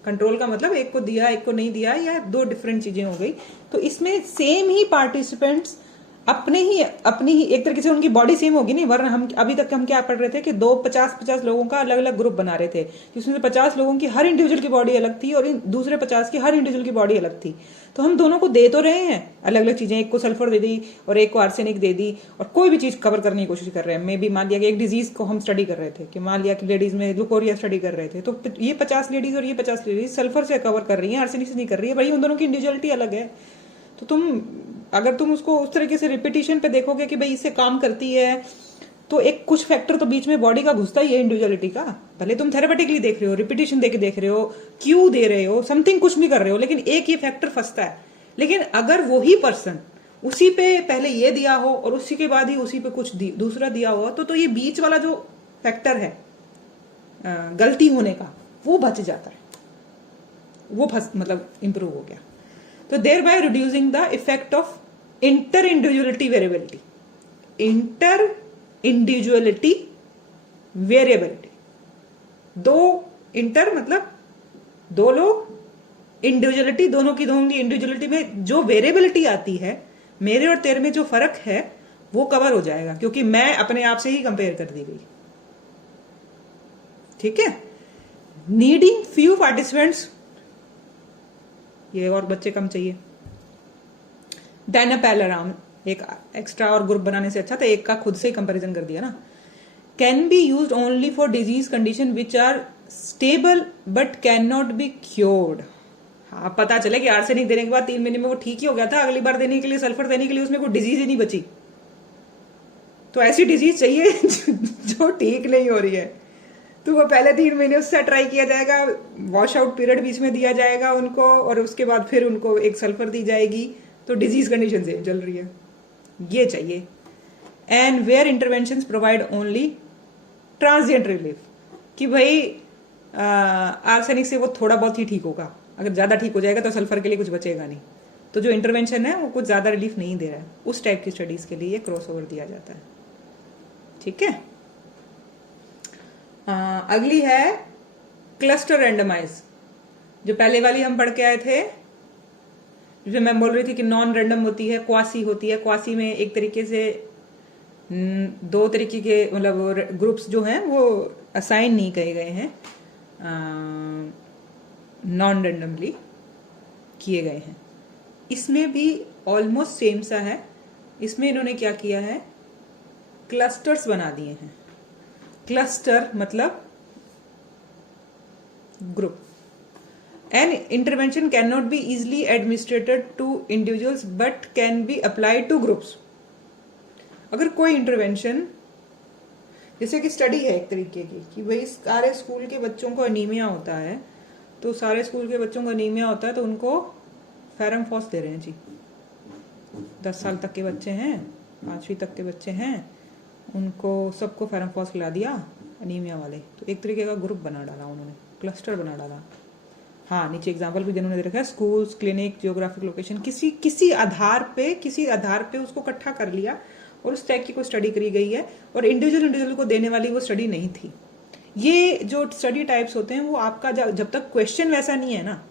कंट्रोल का मतलब एक को दिया एक को नहीं दिया, या 2 डिफरेंट चीजें हो गई। तो इसमें सेम ही पार्टिसिपेंट्स अपनी ही एक तरीके से उनकी बॉडी सेम होगी नहीं, वरना हम अभी तक हम क्या पढ़ रहे थे कि 50 लोगों का अलग अलग ग्रुप बना रहे थे, जिसमें से 50 लोगों की हर इंडिविजुअल की बॉडी अलग थी और दूसरे 50 की हर इंडिविजुअल की बॉडी अलग थी। तो हम दोनों को दे तो रहे हैं अलग अलग चीजें, एक को सल्फर दे दी और एक को आर्सेनिक दे दी, और कोई भी चीज कवर करने की कोशिश कर रहे हैं। मे बी मान लिया कि एक डिजीज को हम स्टडी कर रहे थे, कि मान लिया कि लेडीज में लुकोरिया स्टडी कर रहे थे, तो ये 50 लेडीज और ये 50 लेडीज सल्फर से कवर कर रही है, आर्सेनिक से नहीं कर रही है। भाई उन दोनों की इंडिविजुअलिटी अलग है। तो अगर तुम उसको उस तरीके से रिपीटिशन पे देखोगे कि भाई इससे काम करती है, तो एक कुछ फैक्टर तो बीच में बॉडी का घुसता ही है इंडिविजुअलिटी का। भले तुम थेरेपेटिकली देख रहे हो, रिपीटिशन देख रहे हो, क्यू दे रहे हो, समथिंग कुछ भी कर रहे हो, लेकिन एक ये फैक्टर फंसता है। लेकिन अगर वही पर्सन उसी पे पहले ये दिया हो और उसी के बाद ही उसी पे कुछ दूसरा दिया हो, तो ये बीच वाला जो फैक्टर है गलती होने का, वो बच जाता है, वो मतलब इंप्रूव हो गया। तो there by reducing the effect of inter individuality variability. Inter individuality variability, 2 inter मतलब 2 लोग, इंडिविजुअलिटी दोनों की इंडिविजुअलिटी में जो वेरिएबिलिटी आती है, मेरे और तेरे में जो फर्क है वो कवर हो जाएगा, क्योंकि मैं अपने आप से ही कंपेयर कर दी गई। ठीक है, नीडिंग फ्यू पार्टिसिपेंट्स, ये और बच्चे कम चाहिए, देन अ पैरेलल आर्म, एक एक्स्ट्रा और ग्रुप बनाने से अच्छा था एक का खुद से ही कंपैरिजन कर दिया ना। Can be used only for disease condition which are stable but can not be cured. हाँ, पता चले कि आर्सेनिक देने के बाद 3 महीने में वो ठीक ही हो गया था, अगली बार देने के लिए सल्फर देने के लिए उसमें कोई डिजीज ही नहीं बची, तो ऐसी डिजीज चाहिए जो ठीक नहीं हो रही है, तो वो पहले 3 महीने उससे ट्राई किया जाएगा, वॉश आउट पीरियड बीच में दिया जाएगा उनको, और उसके बाद फिर उनको एक सल्फर दी जाएगी, तो डिजीज कंडीशन से चल रही है, ये चाहिए। And where intervention provide only transient relief, कि भाई आर्सेनिक से वो थोड़ा बहुत ही ठीक होगा, अगर ज्यादा ठीक हो जाएगा तो सल्फर के लिए कुछ बचेगा नहीं, तो जो इंटरवेंशन है वो कुछ ज्यादा रिलीफ नहीं दे रहा है, उस टाइप की स्टडीज के लिए क्रॉस ओवर दिया जाता है। ठीक है, अगली है क्लस्टर रैंडमाइज, जो पहले वाली हम पढ़ के आए थे, जो मैं बोल रही थी कि नॉन रैंडम होती है, क्वासी होती है। क्वासी में एक तरीके से 2 तरीके के मतलब ग्रुप्स जो हैं वो असाइन नहीं किए गए हैं, नॉन रेंडमली किए गए हैं। इसमें भी ऑलमोस्ट सेम सा है। इसमें इन्होंने क्या किया है, क्लस्टर्स बना दिए हैं। क्लस्टर मतलब group. An intervention can not be easily administrated to individuals but can be applied to groups. अगर कोई इंटरवेंशन, जैसे कि स्टडी है एक तरीके की कि भाई सारे स्कूल के बच्चों को एनीमिया होता है, तो सारे स्कूल के बच्चों को एनीमिया होता है तो उनको फेरमफॉस दे रहे हैं जी। 10 साल तक के बच्चे हैं, 5वीं तक के बच्चे हैं, उनको सबको फेरमफॉस खिला दिया एनीमिया वाले। तो एक तरीके का ग्रुप बना डाला उन्होंने, क्लस्टर बना डाला। हाँ, नीचे एग्जाम्पल भी जिन्होंने दे रखा है, स्कूल्स, क्लिनिक, जियोग्राफिक लोकेशन, किसी आधार पे उसको इकट्ठा कर लिया और उस टाइप की कोई स्टडी करी गई है, और इंडिविजुअल को देने वाली वो स्टडी नहीं थी। ये जो स्टडी टाइप्स होते हैं वो आपका जब तक क्वेश्चन वैसा नहीं है ना,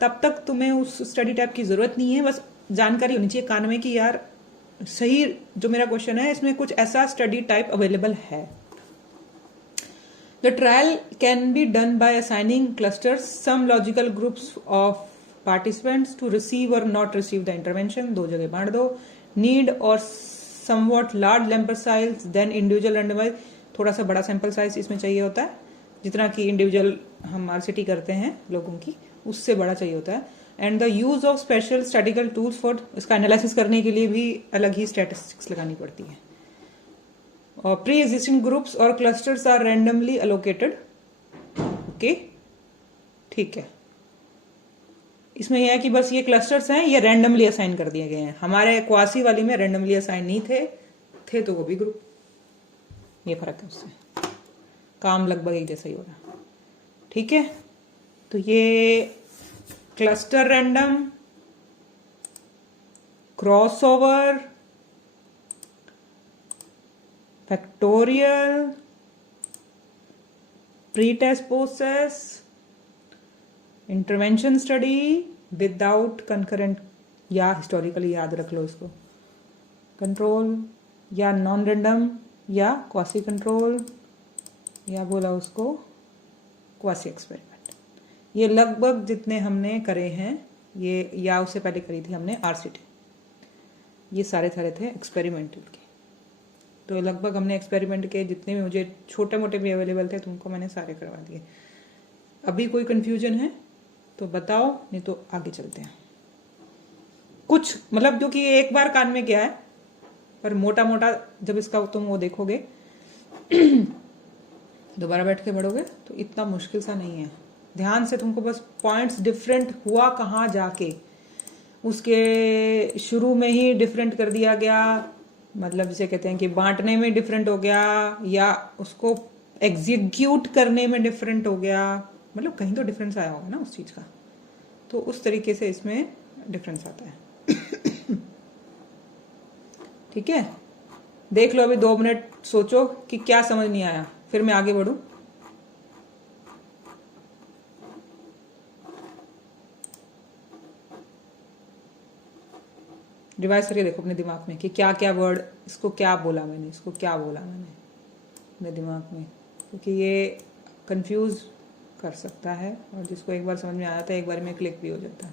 तब तक तुम्हें उस स्टडी टाइप की जरूरत नहीं है। बस जानकारी होनी चाहिए कान में कि यार सही जो मेरा क्वेश्चन है इसमें कुछ ऐसा स्टडी टाइप अवेलेबल है। The trial can be done by assigning clusters some logical groups of participants to receive और नॉट रिसीव द इंटरवेंशन। 2 जगह बांट दो। नीड और somewhat large sample size then individual randomise. थोड़ा सा बड़ा सैंपल साइज इसमें चाहिए होता है, जितना कि इंडिविजुअल हम आरसीटी करते हैं लोगों की, उससे बड़ा चाहिए होता है। And the use of special statistical tools for, इसका एनालिसिस करने के लिए भी अलग ही स्टैटिस्टिक्स लगानी पड़ती है। और प्री एग्जिस्टिंग ग्रुप्स और clusters are randomly allocated. Okay, ठीक है। इसमें यह है कि बस ये क्लस्टर्स हैं, ये रैंडमली असाइन कर दिए गए हैं। हमारे क्वासी वाली में रैंडमली असाइन नहीं थे तो वो भी ग्रुप। ये फर्क है उससे, काम लगभग एक जैसा ही हो रहा है। ठीक है, तो ये cluster random, crossover, factorial, pre test process, intervention study without concurrent, या हिस्टोरिकली याद रख लो इसको, कंट्रोल, या नॉन रैंडम, या क्वासी कंट्रोल, या बोला उसको क्वासी एक्सपेरिमेंट। ये लगभग जितने हमने करे हैं ये, या उससे पहले करी थी हमने आरसीटी, ये सारे थे एक्सपेरिमेंटल के। तो लगभग हमने एक्सपेरिमेंट के जितने भी मुझे छोटे मोटे भी अवेलेबल थे तुमको मैंने सारे करवा दिए। अभी कोई कंफ्यूजन है तो बताओ, नहीं तो आगे चलते हैं। कुछ मतलब जो कि एक बार कान में गया है, पर मोटा मोटा जब इसका तुम वो देखोगे दोबारा बैठ के पढ़ोगे तो इतना मुश्किल सा नहीं है। ध्यान से तुमको बस पॉइंट्स डिफरेंट हुआ कहाँ जाके, उसके शुरू में ही डिफरेंट कर दिया गया, मतलब जिसे कहते हैं कि बांटने में डिफरेंट हो गया, या उसको एग्जीक्यूट करने में डिफरेंट हो गया, मतलब कहीं तो डिफरेंस आया होगा ना उस चीज का। तो उस तरीके से इसमें डिफरेंस आता है। ठीक है, देख लो अभी 2 मिनट सोचो कि क्या समझ नहीं आया, फिर मैं आगे बढ़ूं। रिवाइज करके देखो अपने दिमाग में कि क्या क्या वर्ड, इसको क्या बोला मैंने, इसको क्या बोला मैंने अपने दिमाग में, क्योंकि ये कंफ्यूज कर सकता है, और जिसको एक बार समझ में आ जाता है एक बार में क्लिक भी हो जाता है।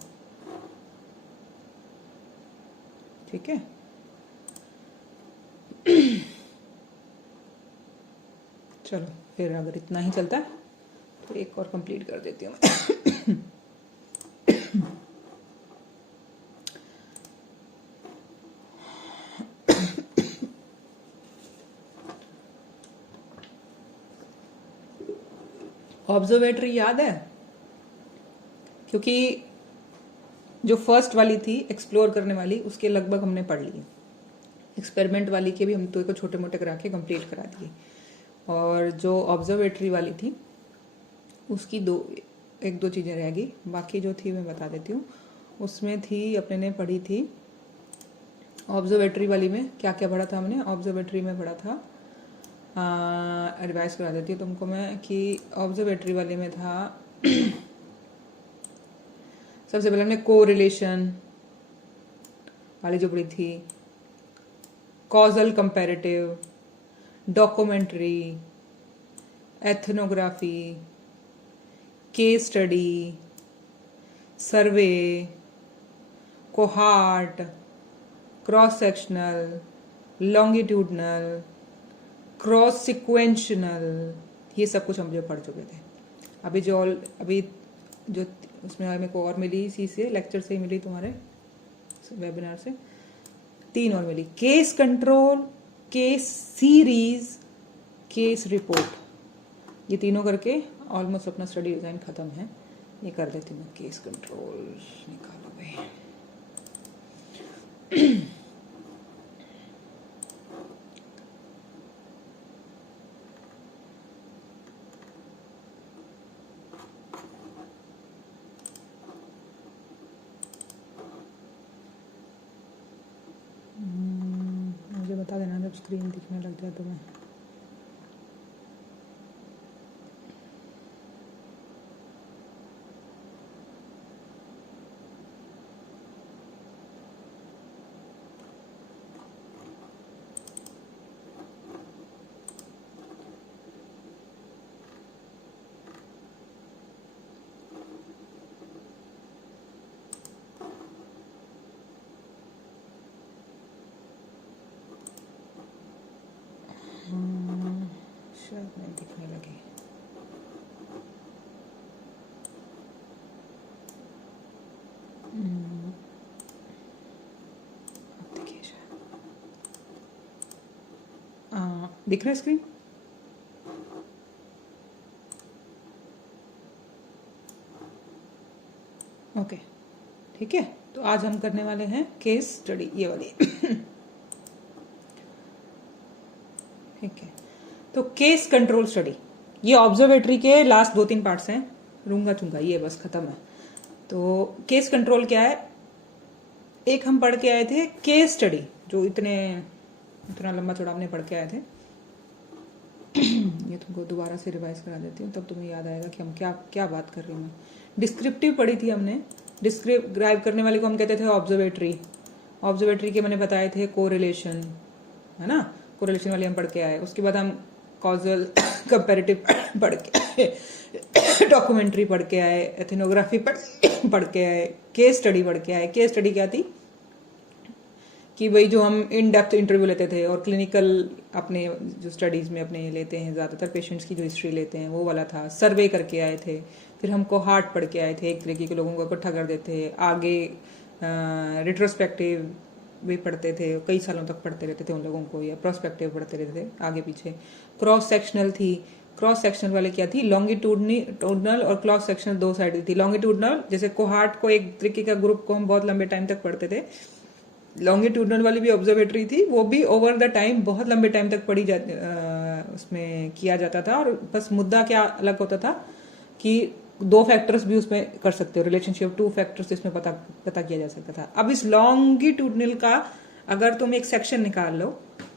ठीक है, चलो फिर अगर इतना ही चलता है तो एक और कंप्लीट कर देती हूँ। ऑब्जर्वेटरी याद है, क्योंकि जो फर्स्ट वाली थी एक्सप्लोर करने वाली उसके लगभग हमने पढ़ ली, एक्सपेरिमेंट वाली के भी हम तो एक छोटे मोटे करा के कंप्लीट करा दिए, और जो ऑब्जर्वेटरी वाली थी उसकी 1-2 चीज़ें रह गई, बाकी जो थी मैं बता देती हूँ। उसमें थी, अपने ने पढ़ी थी ऑब्जर्वेटरी वाली में क्या क्या पढ़ा था हमने। ऑब्जर्वेटरी में पढ़ा था, रिवाइज करा देती हूँ तुमको मैं, कि ऑब्जर्वेटरी वाले में था सबसे पहले हमने कोरिलेशन वाली जो पढ़ी थी, causal comparative, documentary, ethnography, case study, survey, cohort, cross sectional, longitudinal, cross sequential, ये सब कुछ हम जो पढ़ चुके थे। अभी जो उसमें मेरे को और मिली इसी से लेक्चर से ही मिली, तुम्हारे वेबिनार से 3 और मिली, case control, case series, case report, ये तीनों करके ऑलमोस्ट अपना स्टडी डिज़ाइन ख़त्म है। ये कर देती हूँ, केस कंट्रोल निकालो भाई। मुझे बता देना जब स्क्रीन दिखने लग जाए तुम्हें। शायद नहीं दिखने लगी। अब देखिए शायद दिख रहा है स्क्रीन। ओके ठीक है, तो आज हम करने वाले हैं केस स्टडी, ये वाली। ठीक है, तो केस कंट्रोल स्टडी, ये ऑब्जर्वेटरी के लास्ट 2-3 पार्ट्स हैं, रूंगा चूंगा ये बस खत्म है। तो केस कंट्रोल क्या है, एक हम पढ़ के आए थे केस स्टडी, जो इतना लंबा चौड़ा हमने पढ़ के आए थे। ये तुमको दोबारा से रिवाइज करा देती हूँ, तब तुम्हें याद आएगा कि हम क्या क्या बात कर रहे हैं। डिस्क्रिप्टिव पढ़ी थी हमने, डिस्क्राइब करने वाले को हम कहते थे ऑब्जर्वेटरी। ऑब्जर्वेटरी के मैंने बताए थे कोरिलेशन, है ना, कोरिलेशन वाले हम पढ़ के आए। उसके बाद हम कॉजल कंपैरेटिव पढ़ के, डॉक्यूमेंट्री पढ़ के आए, एथनोग्राफी पढ़ के आए, केस स्टडी पढ़ के आए। केस स्टडी क्या थी कि भाई जो हम इन डेप्थ इंटरव्यू लेते थे और क्लिनिकल अपने जो स्टडीज़ में अपने लेते हैं, ज़्यादातर पेशेंट्स की जो हिस्ट्री लेते हैं वो वाला था। सर्वे करके आए थे, फिर हम कोहार्ट पढ़ के आए थे, एक तरीके के लोगों को इकट्ठा कर देते थे। आगे रिट्रोस्पेक्टिव भी पढ़ते थे, कई सालों तक पढ़ते रहते थे उन लोगों को, या प्रोस्पेक्टिव पढ़ते रहते थे आगे पीछे। क्रॉस सेक्शनल थी, क्रॉस सेक्शनल वाले क्या थी, लॉन्गिट्यूडनल और क्रॉस सेक्शनल 2 साइड थी। लॉन्गिट्यूडनल जैसे कोहार्ट को एक तरीके का ग्रुप को हम बहुत लंबे टाइम तक पढ़ते थे। लॉन्गिट्यूडनल वाली भी ऑब्जर्वेटरी थी, वो भी ओवर द टाइम बहुत लंबे टाइम तक पढ़ी उसमें किया जाता था। और बस मुद्दा क्या अलग होता था कि 2 फैक्टर्स भी उसमें कर सकते हो, रिलेशनशिप 2 फैक्टर्स इसमें पता किया जा सकता था। अब इस लॉन्गिट्यूडनल का अगर तुम एक सेक्शन निकाल लो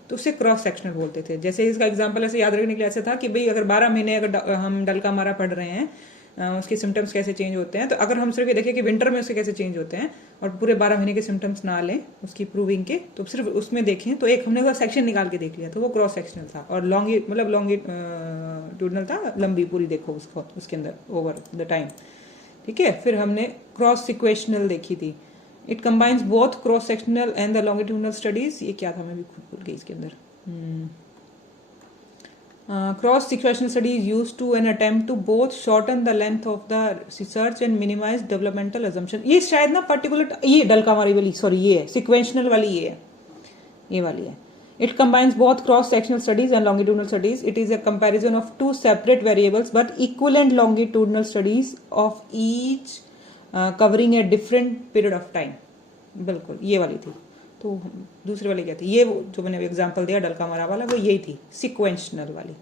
तो उसे क्रॉस सेक्शनल बोलते थे। जैसे इसका एग्जांपल ऐसे याद रखने के लिए ऐसे था कि भाई अगर 12 महीने अगर हम डलका मारा पढ़ रहे हैं, उसके सिम्टम्स कैसे चेंज होते हैं, तो अगर हम सिर्फ ये देखें कि विंटर में उससे कैसे चेंज होते हैं और पूरे 12 महीने के सिम्टम्स ना लें उसकी प्रूविंग के, तो सिर्फ उसमें देखें, तो एक हमने सेक्शन निकाल के देख लिया, तो वो क्रॉस सेक्शनल था। और लॉन्गिट्यूडनल था, लंबी पूरी देखो उसको उसके अंदर ओवर द टाइम। ठीक है, फिर हमने क्रॉस सिक्वेशनल देखी थी। It combines both cross sectional and the longitudinal studies. ये क्या था, मैं भी खुद भूल गई इसके अंदर। Cross sequential study is used to an attempt to both shorten the length of the research and minimize developmental assumption. ये शायद ना पर्टिकुलर, ये डलका वाली सॉरी, ये है sequential वाली, ये वाली है। It combines both cross sectional studies and longitudinal studies. It is a comparison of 2 separate variables but equivalent longitudinal studies of each covering a different period of time. बिल्कुल ये वाली थी। तो दूसरी वाली क्या थी, ये जो मैंने एग्जांपल दिया डलका मारा वाला, वो यही थी सिक्वेंशनल वाली।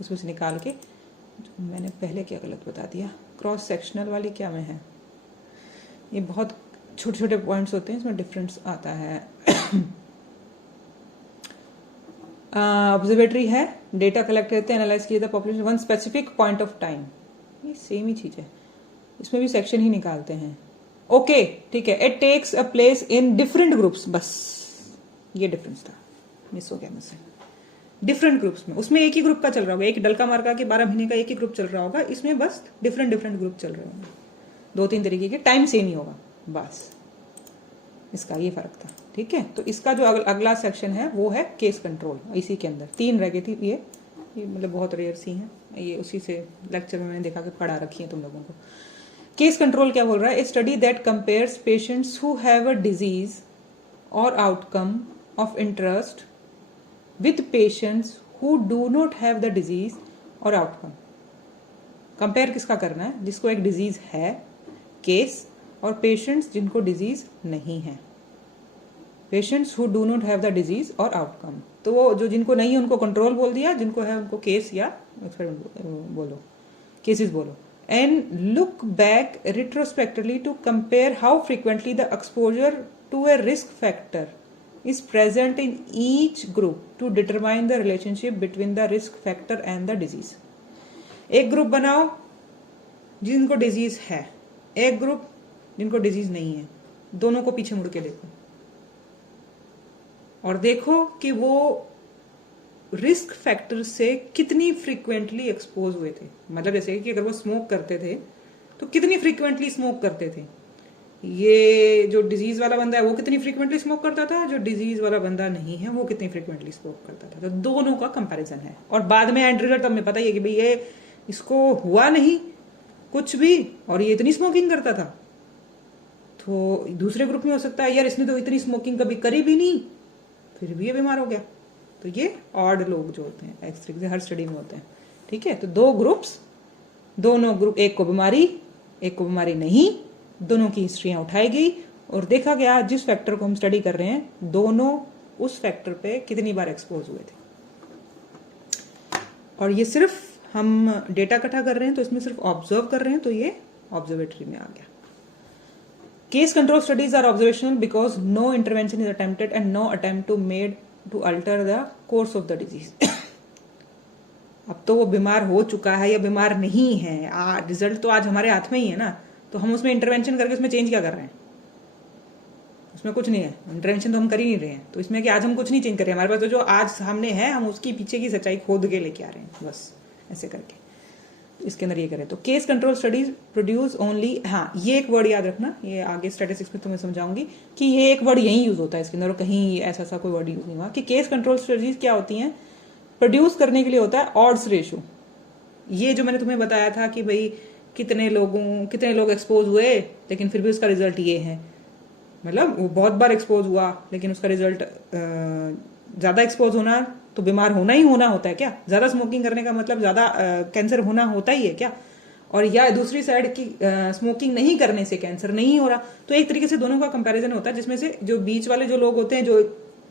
उसमें से निकाल के मैंने पहले क्या गलत बता दिया, क्रॉस सेक्शनल वाली क्या में है, ये बहुत छोटे छोटे पॉइंट्स होते हैं, इसमें डिफरेंस आता है। ऑब्जर्वेटरी है, डेटा कलेक्ट करते हैं, एनालाइज किया था population one specific point of time, ये सेम ही चीज़ है, इसमें भी सेक्शन ही निकालते हैं। ओके ठीक है, it takes a place in different groups, बस ये डिफरेंस था, मिस हो गया मुझसे। डिफरेंट ग्रुप्स में, उसमें एक ही ग्रुप का चल रहा होगा, एक डलका मार्का के 12 महीने का एक ही ग्रुप चल रहा होगा, इसमें बस डिफरेंट डिफरेंट ग्रुप चल रहे होंगे, 2-3 तरीके के, टाइम सेम ही होगा, बस इसका ये फर्क था। ठीक है, तो इसका जो अगला सेक्शन है वो है केस कंट्रोल। इसी के अंदर 3 रह गई थी, ये मतलब बहुत रेयर सी हैं, ये उसी से लेक्चर में मैंने देखा कि पढ़ा रखी है तुम लोगों को। केस कंट्रोल क्या बोल रहा है? A study that compares patients who have a disease or outcome of interest with patients who do not have the disease or outcome. Compare किसका करना है? जिसको एक डिजीज है, केस, और पेशेंट्स जिनको डिजीज नहीं है, patients who do not have the disease or outcome. तो वो जो जिनको नहीं है उनको कंट्रोल बोल दिया, जिनको है उनको केस या बोलो, केसेस बोलो। And look back retrospectively to compare how frequently the exposure to a risk factor is present in each group to determine the relationship between the risk factor and the disease। एक group बनाओ जिनको disease है, एक group जिनको disease नहीं है, दोनों को पीछे मुड़ के देखो और देखो कि वो रिस्क फैक्टर से कितनी फ्रीक्वेंटली एक्सपोज हुए थे। मतलब जैसे कि अगर वो स्मोक करते थे तो कितनी फ्रीक्वेंटली स्मोक करते थे, ये जो डिजीज वाला बंदा है वो कितनी फ्रीक्वेंटली स्मोक करता था, जो डिजीज वाला बंदा नहीं है वो कितनी फ्रीक्वेंटली स्मोक करता था। तो दोनों का कंपैरिजन है, और बाद में एंड रिजल्ट हमें पता ही है कि भाई ये इसको हुआ नहीं कुछ भी और ये इतनी स्मोकिंग करता था। तो दूसरे ग्रुप में हो सकता है यार इसने तो इतनी स्मोकिंग कभी करी भी नहीं फिर भी ये बीमार हो गया। तो ये ऑड लोग जो होते हैं इस तरीके से हर स्टडी में होते हैं। ठीक है, तो 2 ग्रुप्स, दोनों ग्रुप, एक को बीमारी एक को बीमारी नहीं, दोनों की हिस्ट्रियां उठाई गई और देखा गया जिस फैक्टर को हम स्टडी कर रहे हैं दोनों उस फैक्टर पे कितनी बार एक्सपोज हुए थे। और ये सिर्फ हम डेटा इकट्ठा कर रहे हैं तो इसमें सिर्फ ऑब्जर्व कर रहे हैं, तो ये ऑब्जर्वेटरी में आ गया। Case control studies are observational because no intervention is attempted and no attempt to made to alter the course of the disease. अब तो वो बीमार हो चुका है या बीमार नहीं है, रिजल्ट तो आज हमारे हाथ में ही है ना, तो हम उसमें इंटरवेंशन करके उसमें चेंज क्या कर रहे हैं? उसमें कुछ नहीं है, इंटरवेंशन तो हम कर ही नहीं रहे हैं। तो इसमें कि आज हम कुछ नहीं चेंज कर रहे हैं, हमारे पास तो जो आज सामने है हम उसकी पीछे की सच्चाई खोद के लेके आ रहे हैं, बस ऐसे करके। तो इसके अंदर ये करें तो case control studies produce only, हाँ ये एक वर्ड याद रखना, ये आगे स्टैटिस्टिक्स में तुम्हें समझाऊंगी कि ये एक वर्ड यही यूज होता है इसके अंदर, कहीं ऐसा कोई वर्ड यूज नहीं हुआ। कि केस कंट्रोल स्टडीज क्या होती हैं? प्रोड्यूस करने के लिए होता है ऑड्स रेशो। ये जो मैंने तुम्हें बताया था कि भाई कितने लोग एक्सपोज हुए लेकिन फिर भी उसका रिजल्ट ये है, मतलब वो बहुत बार एक्सपोज हुआ लेकिन उसका रिजल्ट ज्यादा एक्सपोज होना तो बीमार होना ही होना होता है क्या? ज्यादा स्मोकिंग करने का मतलब ज्यादा कैंसर होना होता ही है क्या? और या दूसरी साइड की स्मोकिंग नहीं करने से कैंसर नहीं हो रहा। तो एक तरीके से दोनों का कंपैरिजन होता है, जिसमें से जो बीच वाले जो लोग होते हैं जो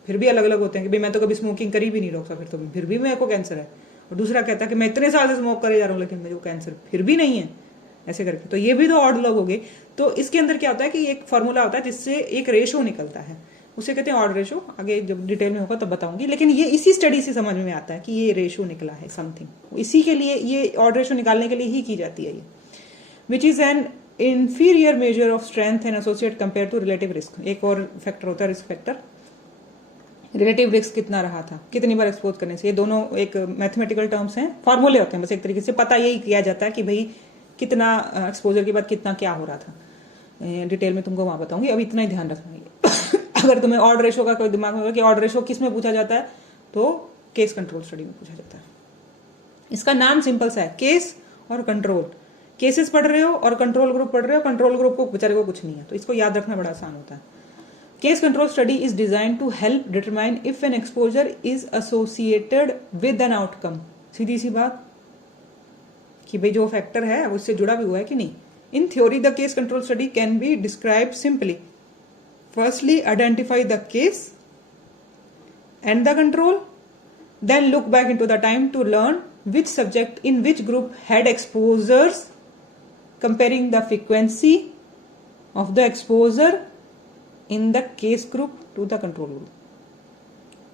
फिर भी अलग अलग होते हैं कि भाई मैं तो कभी स्मोकिंग करी भी नहीं डॉक्टर साहब, फिर भी मेरे को कैंसर है, और दूसरा कहता है कि मैं इतने साल से स्मोक करे जा रहा हूँ लेकिन मुझे कैंसर फिर भी नहीं है, ऐसे करके। तो ये भी तो ऑड लोग हो गए। तो इसके अंदर क्या होता है कि एक फॉर्मूला होता है जिससे एक रेशो निकलता है, उसे कहते हैं ऑड रेशो। आगे जब डिटेल में होगा तब बताऊंगी, लेकिन ये इसी स्टडी से समझ में आता है कि ये रेशो निकला है समथिंग, इसी के लिए ये ऑड रेशो निकालने के लिए ही की जाती है ये, which is an inferior measure of strength and associate compared to relative risk। एक और फैक्टर होता है रिस्क फैक्टर, रिलेटिव रिस्क कितना रहा था कितनी बार एक्सपोज करने से। ये दोनों एक मैथमेटिकल टर्म्स हैं, फॉर्मूले होते हैं, बस एक तरीके से पता यही किया जाता है कि भाई कितना एक्सपोजर के बाद कितना क्या हो रहा था। डिटेल में तुमको वहां बताऊंगी, अभी इतना ही ध्यान रखना। अगर तुम्हें ऑड रेशो का कोई दिमाग में होगा कि ऑड रेशो किस में पूछा जाता है, तो केस कंट्रोल स्टडी में पूछा जाता है। इसका नाम सिंपल सा है, केस और कंट्रोल। केसेस पढ़ रहे हो और कंट्रोल ग्रुप पढ़ रहे हो, कंट्रोल ग्रुप को बेचारे को कुछ नहीं है, तो इसको याद रखना बड़ा आसान होता है। Case control study is design to help determine if an exposure is associated with an outcome. सीधी सी बात कि भाई जो फैक्टर है उससे जुड़ा भी हुआ है कि नहीं। In theory the case control study can be describe simply. Firstly identify the case and the control, then look back into the time to learn which subject in which group had exposures, comparing the frequency of the exposure in the case group to the control group।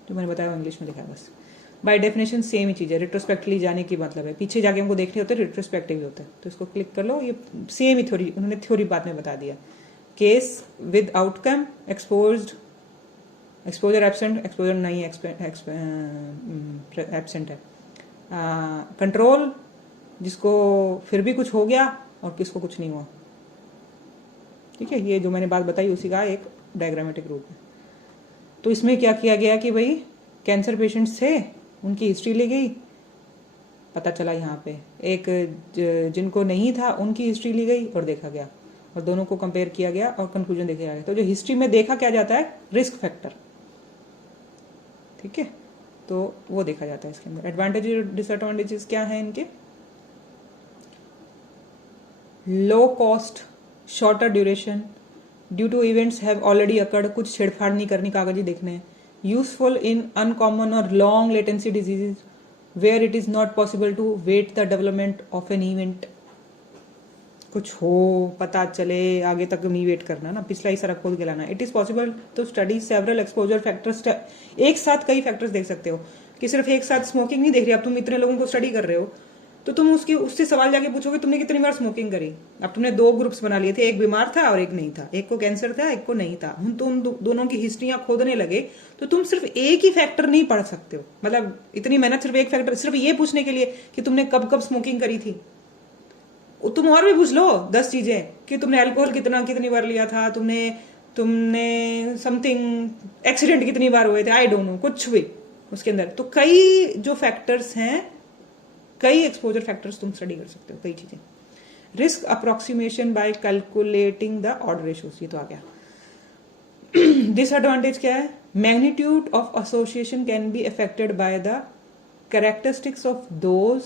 जो मैंने बताया English में लिखा है बस। By definition same ही चीज है, रिट्रोस्पेक्टिवली जाने की मतलब है पीछे जाके हमको देखने होते हैं, रिट्रोस्पेक्टिव भी होता है। तो इसको क्लिक कर लो, ये सेम ही थ्योरी उन्होंने थ्योरी बाद में बता दिया। Case with outcome, exposed exposure absent, exposure नहीं एब्सेंट है। कंट्रोल जिसको फिर भी कुछ हो गया और किसको कुछ नहीं हुआ। ठीक है, ये जो मैंने बात बताई उसी का एक डायग्रामेटिक रूप है। तो इसमें क्या किया गया कि भाई कैंसर पेशेंट्स थे, उनकी हिस्ट्री ली गई, पता चला यहाँ पे एक जिनको नहीं था उनकी हिस्ट्री ली गई और देखा गया, और दोनों को कंपेयर किया गया और कंक्लूजन देखा गया। तो जो हिस्ट्री में देखा क्या जाता है, रिस्क फैक्टर। ठीक है, तो वो देखा जाता है इसके अंदर। एडवांटेज और डिसएडवांटेजेस क्या है इनके? Low cost, shorter duration, due to events have already occurred, कुछ छेड़फाड़ नहीं करनी, कागजी देखने हैं। यूजफुल इन अनकॉमन और long latency diseases where it is not possible to wait the development of an event. कुछ हो, पता चले, आगे तक नहीं वेट करना ना, पिछला ही सारा खोद के लाना। It is possible to study several exposure factors, एक साथ कई फैक्टर्स देख सकते हो, कि सिर्फ एक साथ स्मोकिंग नहीं देख रही। अब तुम इतने लोगों को स्टडी कर रहे हो तो तुम उससे सवाल जाके पूछोगे तुमने कितनी बार स्मोकिंग करी। अब तुमने 2 ग्रुप्स बना लिए थे, एक बीमार था और एक नहीं था, एक को कैंसर था एक को नहीं था। हम तुम दोनों की हिस्ट्रियां खोदने लगे तो तुम सिर्फ एक ही फैक्टर नहीं पढ़ सकते हो। मतलब इतनी मेहनत सिर्फ एक फैक्टर, सिर्फ ये पूछने के लिए कि तुमने कब कब स्मोकिंग करी थी। तुम और भी पूछ लो 10 चीजें, कि तुमने अल्कोहल कितनी बार लिया था, तुमने समथिंग एक्सीडेंट कितनी बार हुए थे, आई डोंट नो, कुछ भी उसके अंदर। तो कई जो फैक्टर्स हैं, कई एक्सपोजर फैक्टर्स तुम स्टडी कर सकते हो, कई चीजें। Risk approximation bye calculating the odd ratios, ये तो आ गया। डिसएडवांटेज क्या है? Magnitude of association can be affected by the characteristics of those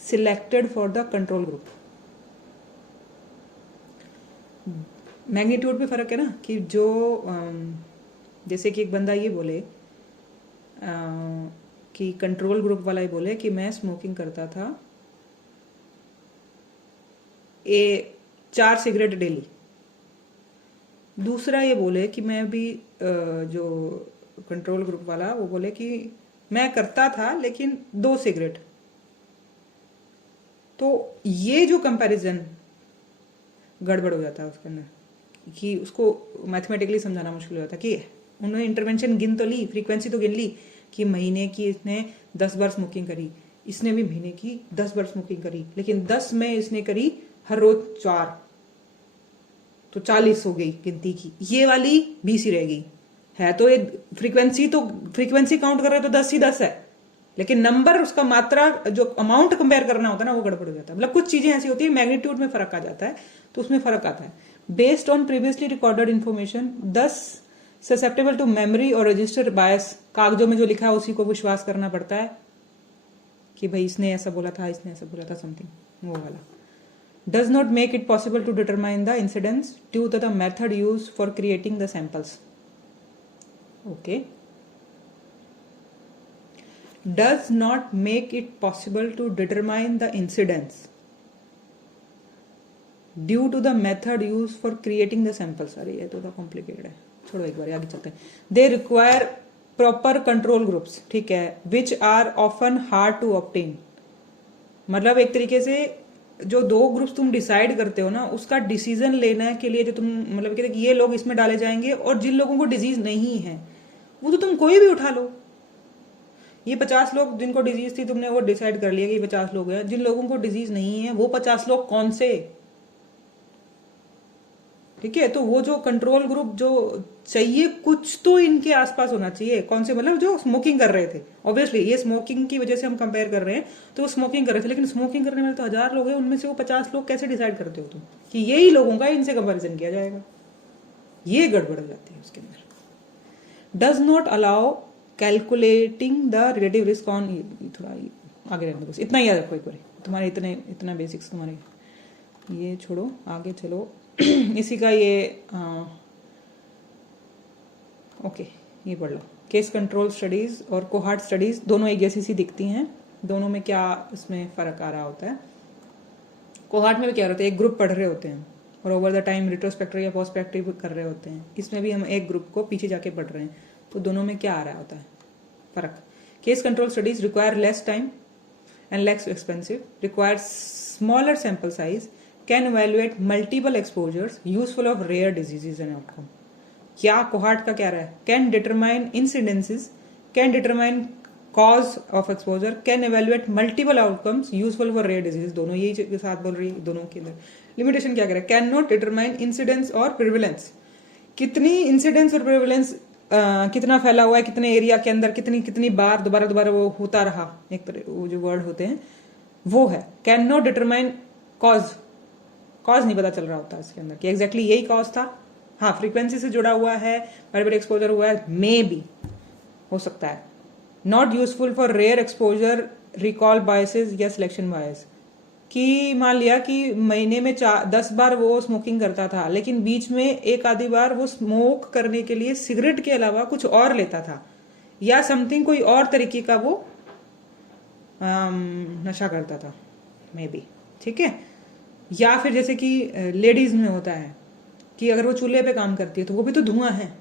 selected for the control group. Magnitude पे फर्क है ना, कि जो जैसे कि एक बंदा ये बोले कि कंट्रोल ग्रुप वाला ही बोले कि मैं स्मोकिंग करता था 4 सिगरेट डेली। दूसरा ये बोले कि मैं भी जो कंट्रोल ग्रुप वाला वो बोले कि मैं करता था लेकिन 2 सिगरेट। तो ये जो कंपैरिजन गड़बड़ हो जाता है उसके अंदर, कि उसको मैथमेटिकली समझाना मुश्किल हो जाता है। कि उन्होंने इंटरवेंशन गिन तो ली, फ्रीक्वेंसी तो गिन ली कि महीने की इसने 10 बार स्मोकिंग करी, इसने भी महीने की 10 बार स्मोकिंग करी, लेकिन 10 में इसने करी हर रोज 4, तो 40 हो गई गिनती की। ये वाली 20 ही रहेगी। है तो ये फ्रीक्वेंसी काउंट कर रहे तो 10 ही 10 है, लेकिन नंबर, उसका मात्रा, जो अमाउंट कंपेयर करना होता है ना, वो गड़बड़ हो जाता है। मतलब कुछ चीजें ऐसी होती है, मैग्नीट्यूड में फर्क आ जाता है, तो उसमें फर्क आता है। Based on previously recorded information, 10 susceptible to memory और रजिस्टर बायस, कागजों में जो लिखा है उसी को विश्वास करना पड़ता है कि भाई इसने ऐसा बोला था, इसने ऐसा बोला था, समथिंग वो वाला। Does not make it possible to determine the incidence due to the method use for creating the samples. Okay, does not make it possible to determine the incidence due to the method used for creating the samples। अरे ये तो complicated है, छोड़ो एक बार आगे चलते हैं। They require proper control groups, ठीक है, which are often hard to obtain। मतलब एक तरीके से जो 2 ग्रुप्स तुम डिसाइड करते हो ना, उसका डिसीजन लेने के लिए जो तुम मतलब कहते कि ये लोग इसमें डाले जाएंगे, और जिन लोगों को डिजीज नहीं है वो तो तुम कोई भी उठा लो। ये 50 लोग जिनको डिजीज थी, तुमने वो डिसाइड कर लिया कि 50 लोग हैं। जिन लोगों को डिजीज नहीं है वो 50 लोग कौन से? ठीक है, तो वो जो कंट्रोल ग्रुप जो चाहिए, कुछ तो इनके आसपास होना चाहिए। कौन से? मतलब जो स्मोकिंग कर रहे थे। ऑब्वियसली ये स्मोकिंग की वजह से हम कंपेयर कर रहे हैं, तो वो स्मोकिंग कर रहे थे, लेकिन स्मोकिंग करने वाले तो 1000 लोग हैं, उनमें से वो 50 लोग कैसे डिसाइड करते हो तुम कि यही लोगों का इनसे कंपेरिजन किया जाएगा? ये गड़बड़ हो जाती है उसके अंदर। Does not allow calculating the relative risk on, थोड़ा आगे रहने दो, बस इतना ही याद रखो एक बार। तुम्हारे इतना बेसिक्स तुम्हारे, ये छोड़ो, आगे चलो। इसी का ये ओके, ये पढ़ लो। केस कंट्रोल स्टडीज और कोहार्ट स्टडीज दोनों एक जैसी सी दिखती हैं। दोनों में क्या इसमें फर्क आ रहा होता है? कोहार्ट में भी क्या होता है, एक ग्रुप पढ़ रहे होते हैं और ओवर द टाइम रिट्रोस्पेक्टिव या पर्सपेक्टिव कर रहे होते हैं। इसमें भी हम एक ग्रुप को पीछे जाके पढ़ रहे हैं, तो दोनों में क्या आ रहा होता है फर्क? Case control studies require less time and less expensive, require smaller sample size, can evaluate multiple exposures, useful of rare diseases and outcome. या कोहार्ट का क्या रहा है, can determine incidences, can determine cause of exposure, can evaluate multiple outcomes useful for rare disease, दोनों यही साथ बोल रही है, दोनों के अंदर लिमिटेशन क्या करे, कैन नॉट डिटरमाइन इंसिडेंस और प्रिविलेंस, कितनी इंसिडेंस और प्रिविलेंस कितना फैला हुआ है, कितने एरिया के अंदर, कितनी कितनी बार दोबारा दोबारा वो होता रहा, एक वो जो वर्ड होते हैं वो है। Can not determine cause, cause नहीं पता चल रहा होता इसके अंदर कि एग्जैक्टली यही कॉज था। हाँ, फ्रीक्वेंसी से जुड़ा हुआ है, बड़े बड़े एक्सपोजर हुआ है, मे बी हो सकता है। Not useful for rare exposure, recall biases या सिलेक्शन बायस, कि मान लिया कि महीने में 10 बार वो स्मोकिंग करता था, लेकिन बीच में एक आधी बार वो स्मोक करने के लिए सिगरेट के अलावा कुछ और लेता था, या समथिंग कोई और तरीके का वो नशा करता था, मे बी, ठीक है। या फिर जैसे कि लेडीज में होता है कि अगर वो चूल्हे पे काम करती है तो वो भी तो धुआं है।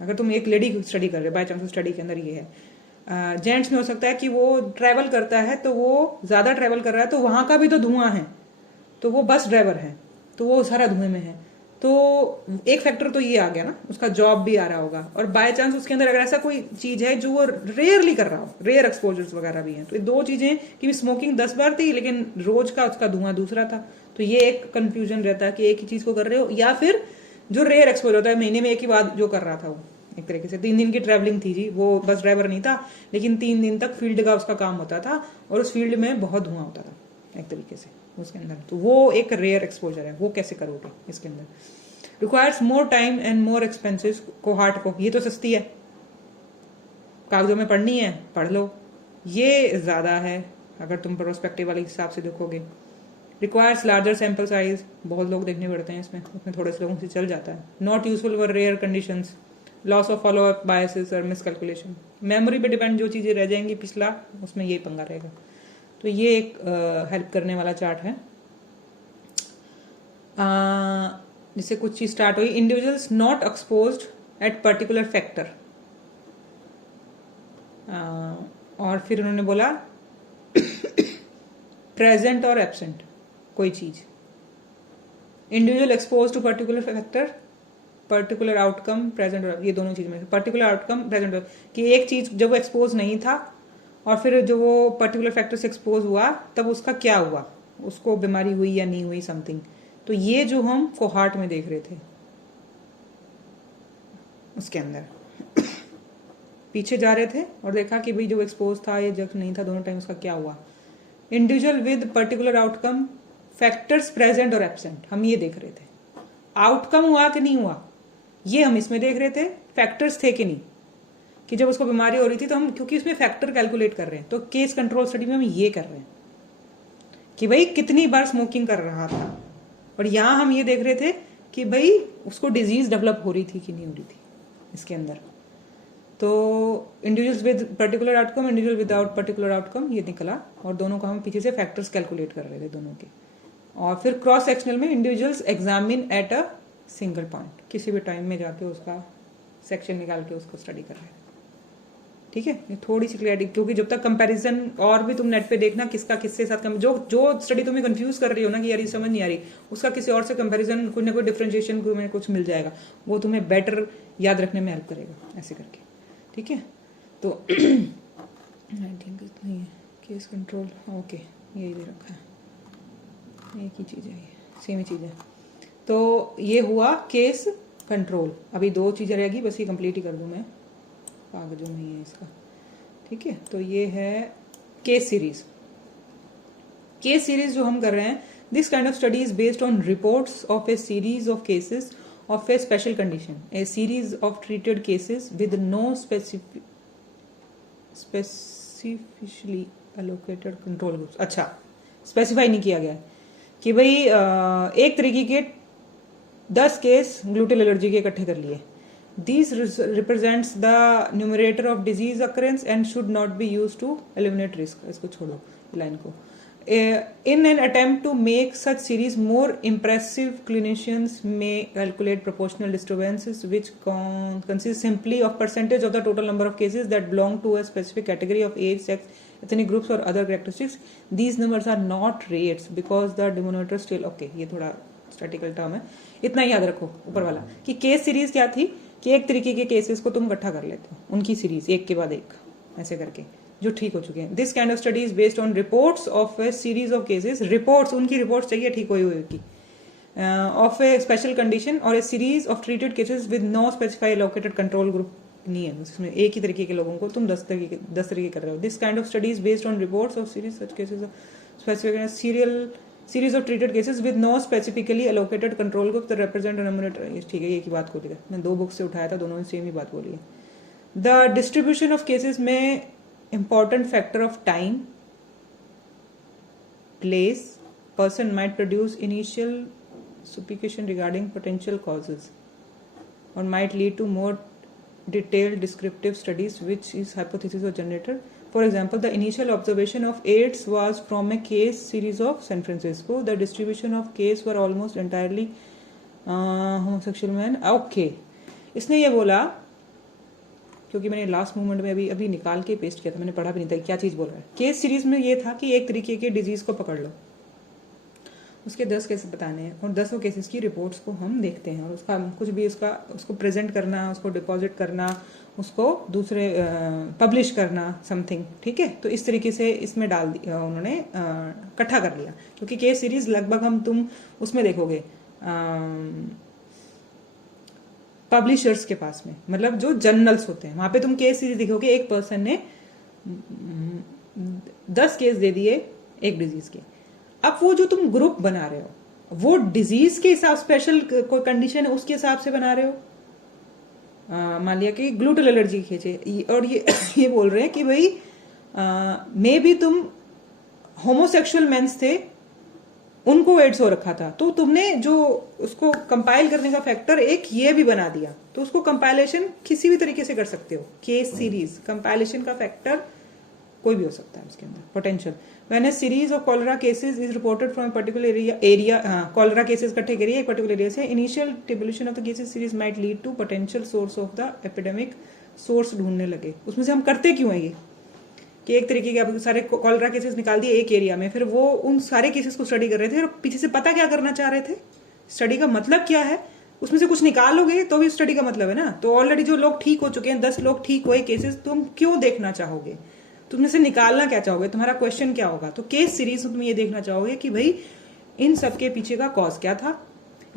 अगर तुम एक लेडी स्टडी कर रहे हो, बाय चांस स्टडी के अंदर ये है। जेंट्स में हो सकता है कि वो ट्रैवल करता है, तो वो ज्यादा ट्रैवल कर रहा है तो वहां का भी तो धुआं है, तो वो बस ड्राइवर है तो वो सारा धुएं में है। तो एक फैक्टर तो ये आ गया ना, उसका जॉब भी आ रहा होगा, और बाय चांस उसके अंदर अगर ऐसा कोई चीज है जो वो रेयरली कर रहा हो, रेयर एक्सपोजर्स वगैरह भी हैं, तो ये दो चीजें कि स्मोकिंग 10 बार थी लेकिन रोज का उसका धुआं दूसरा था, तो ये एक कंफ्यूजन रहता है कि एक ही चीज को कर रहे हो, या फिर जो रेयर एक्सपोजर होता है महीने में एक ही बार जो कर रहा था वो, एक तरीके से 3 दिन की ट्रैवलिंग थी जी, वो बस ड्राइवर नहीं था लेकिन 3 दिन तक फील्ड का उसका काम होता था और उस फील्ड में बहुत धुआं होता था एक तरीके से उसके अंदर, तो वो एक रेयर एक्सपोजर है, वो कैसे करोगे इसके अंदर। Requires more time and more expensive, cohort को ये तो सस्ती है, कागजों में पढ़नी है पढ़ लो, ये ज्यादा है अगर तुम प्रोस्पेक्टिव वाले हिसाब से देखोगे। रिक्वायर्स लार्जर सैंपल साइज, बहुत लोग देखने पड़ते हैं इसमें, उसमें थोड़े से लोगों से चल जाता है। Not useful for rare conditions, loss of follow up biases और मिसकैलकुलेशन, मेमोरी पे डिपेंड जो चीजें रह जाएंगी पिछला, उसमें यही पंगा रहेगा। तो ये एक हेल्प करने वाला चार्ट है। जिससे कुछ चीज स्टार्ट हुई, individuals not exposed at particular factor, और फिर उन्होंने बोला प्रेजेंट और एब्सेंट कोई चीज, individual expose to particular factor, particular outcome present, और ये दोनों चीज में पर्टिकुलर आउटकम प्रेजेंट, कि एक चीज जब वो एक्सपोज नहीं था और फिर जो वो पर्टिकुलर फैक्टर से एक्सपोज हुआ तब उसका क्या हुआ, उसको बीमारी हुई या नहीं हुई समथिंग। तो ये जो हम कोहार्ट में देख रहे थे उसके अंदर पीछे जा रहे थे और देखा कि भाई जो एक्सपोज था ये जब नहीं था दोनों टाइम उसका क्या हुआ। Individual with particular outcome, factors present और एब्सेंट, हम ये देख रहे थे। आउटकम हुआ कि नहीं हुआ ये हम इसमें देख रहे थे, फैक्टर्स थे कि नहीं, कि जब उसको बीमारी हो रही थी तो हम क्योंकि उसमें फैक्टर कैलकुलेट कर रहे हैं, तो केस कंट्रोल स्टडी में हम ये कर रहे हैं कि भाई कितनी बार स्मोकिंग कर रहा था, और यहां हम ये देख रहे थे कि भाई उसको डिजीज डेवलप हो रही थी कि नहीं हो रही थी इसके अंदर। तो individuals with particular outcome, individual without particular outcome ये निकला, और दोनों को हम पीछे से फैक्टर्स कैलकुलेट कर रहे थे दोनों के। और फिर क्रॉस सेक्शनल में individuals examine at a single point, किसी भी टाइम में जाके उसका सेक्शन निकाल के उसको स्टडी कर रहे हैं। ठीक है, ये थोड़ी सी क्लियरिटी, क्योंकि जब तक कंपैरिजन, और भी तुम नेट पे देखना किसका किससे साथ जो स्टडी तुम्हें कंफ्यूज कर रही हो ना कि यार ये समझ नहीं आ रही, उसका किसी और से कंपैरिजन, कोई ना कोई डिफरेंशिएशन में कुछ मिल जाएगा, वो तुम्हें बेटर याद रखने में हेल्प करेगा ऐसे करके। ठीक है, तो आई थिंक इतना ही है। केस कंट्रोल ओके, यही दे रखा है, एक ही चीज़ है, ये सेम ही चीज़ है। तो ये हुआ केस कंट्रोल, अभी 2 चीज़ें रहेगी, बस ये कंप्लीट ही कर दूँ मैं, कागजों में ही है इसका। ठीक है, तो ये है केस सीरीज। केस सीरीज जो हम कर रहे हैं, this kind of study is based on reports of A series of cases of a special condition, a series of treated cases with no specifically allocated control groups। अच्छा, specify नहीं किया गया कि भाई एक तरीके के 10 केस ग्लूटेल एलर्जी के इकट्ठे कर लिए। These represents the numerator of disease occurrence and should not be used to eliminate risk। इसको छोड़ो लाइन को। In an attempt to make such series more impressive, clinicians may calculate proportional disturbances which consist simply of percentage of the total number of cases that belong to a specific category of age, sex, ethnic groups or other characteristics। These numbers are not rates because the denominator still okay, ये थोड़ा statistical term है, इतना याद रखो ऊपर वाला कि case series क्या थी, कि एक तरीके के केसेस को तुम इकट्ठा कर लेते हो, उनकी सीरीज एक के बाद एक ऐसे करके जो ठीक हो चुके हैं। This kind of study is based on reports of A series of cases, reports उनकी रिपोर्ट्स चाहिए ठीक हुई हुई की, ऑफ ए स्पेशल कंडीशन और a series of treated cases with no specified allocated control group नहीं है, उसमें एक ही तरीके के लोगों को तुम 10 तरीके कर रहे हो। This kind of study is based on reports of series such cases specific series of treated cases with know specifically allocated control group that represent a number. ठीक है, एक ही बात बोली है, मैं 2 बुक से उठाया था, दोनों ने सेम ही बात बोली है। द डिस्ट्रीब्यूशन ऑफ केसेस में important factor of time, place, person might produce initial supposition regarding potential causes or might lead to more detailed descriptive studies which is hypothesis or generator. For example, the initial observation of AIDS was from a case series of San Francisco. The distribution of case were almost entirely homosexual men. Okay, इसने ये बोला, क्योंकि मैंने last moment में अभी निकाल के paste किया था, मैंने पढ़ा भी नहीं था क्या चीज़ बोल रहा है। केस सीरीज में ये था कि एक तरीके के डिजीज को पकड़ लो, उसके 10 केसेस बताने हैं और 10 केसेस की रिपोर्ट्स को हम देखते हैं और उसका कुछ भी उसको प्रेजेंट करना, उसको डिपॉजिट करना, उसको दूसरे पब्लिश करना समथिंग, ठीक है। तो इस तरीके से इसमें डाल दिया उन्होंने, इकट्ठा कर लिया, क्योंकि केस सीरीज लगभग तुम उसमें देखोगे पब्लिशर्स के पास में, मतलब जो जर्नल्स होते हैं वहां पे तुम केस सीरीज देखोगे, एक पर्सन ने 10 केस दे दिए एक डिजीज के। अब वो जो तुम ग्रुप बना रहे हो वो डिजीज के हिसाब, स्पेशल कोई कंडीशन है उसके हिसाब से बना रहे हो। मान लिया कि ग्लूटल एलर्जी खींचे और ये बोल रहे हैं कि भाई मे बी तुम होमोसेक्सुअल मेंस थे, उनको एड्स हो रखा था, तो तुमने जो उसको कंपाइल करने का फैक्टर एक ये भी बना दिया, तो उसको कंपाइलेशन किसी भी तरीके से कर सकते हो। केस सीरीज कंपाइलेशन का फैक्टर कोई भी हो सकता है उसके अंदर, potential. When a series of cholera cases is reported from a particular area, cholera cases इकट्ठे करिए एक पर्टिकुलर एरिया से, initial tabulation of the cases series might lead to potential source of the epidemic, source ढूंढने लगे। उसमें से हम करते क्यों है ये कि एक तरीके के अब सारे कॉलरा केसेस निकाल दिए एक एरिया में, फिर वो उन सारे केसेस को स्टडी कर रहे थे और पीछे से पता क्या करना चाह रहे थे, स्टडी का मतलब क्या है, उसमें से कुछ निकालोगे तो भी स्टडी का मतलब है ना। तो ऑलरेडी जो लोग ठीक हो चुके हैं, 10 लोग ठीक हुए केसेस, तुम क्यों देखना चाहोगे, तुम से निकालना क्या चाहोगे, तुम्हारा क्वेश्चन क्या होगा। तो केस सीरीज में तुम ये देखना चाहोगे कि भाई इन सबके पीछे का कॉज क्या था,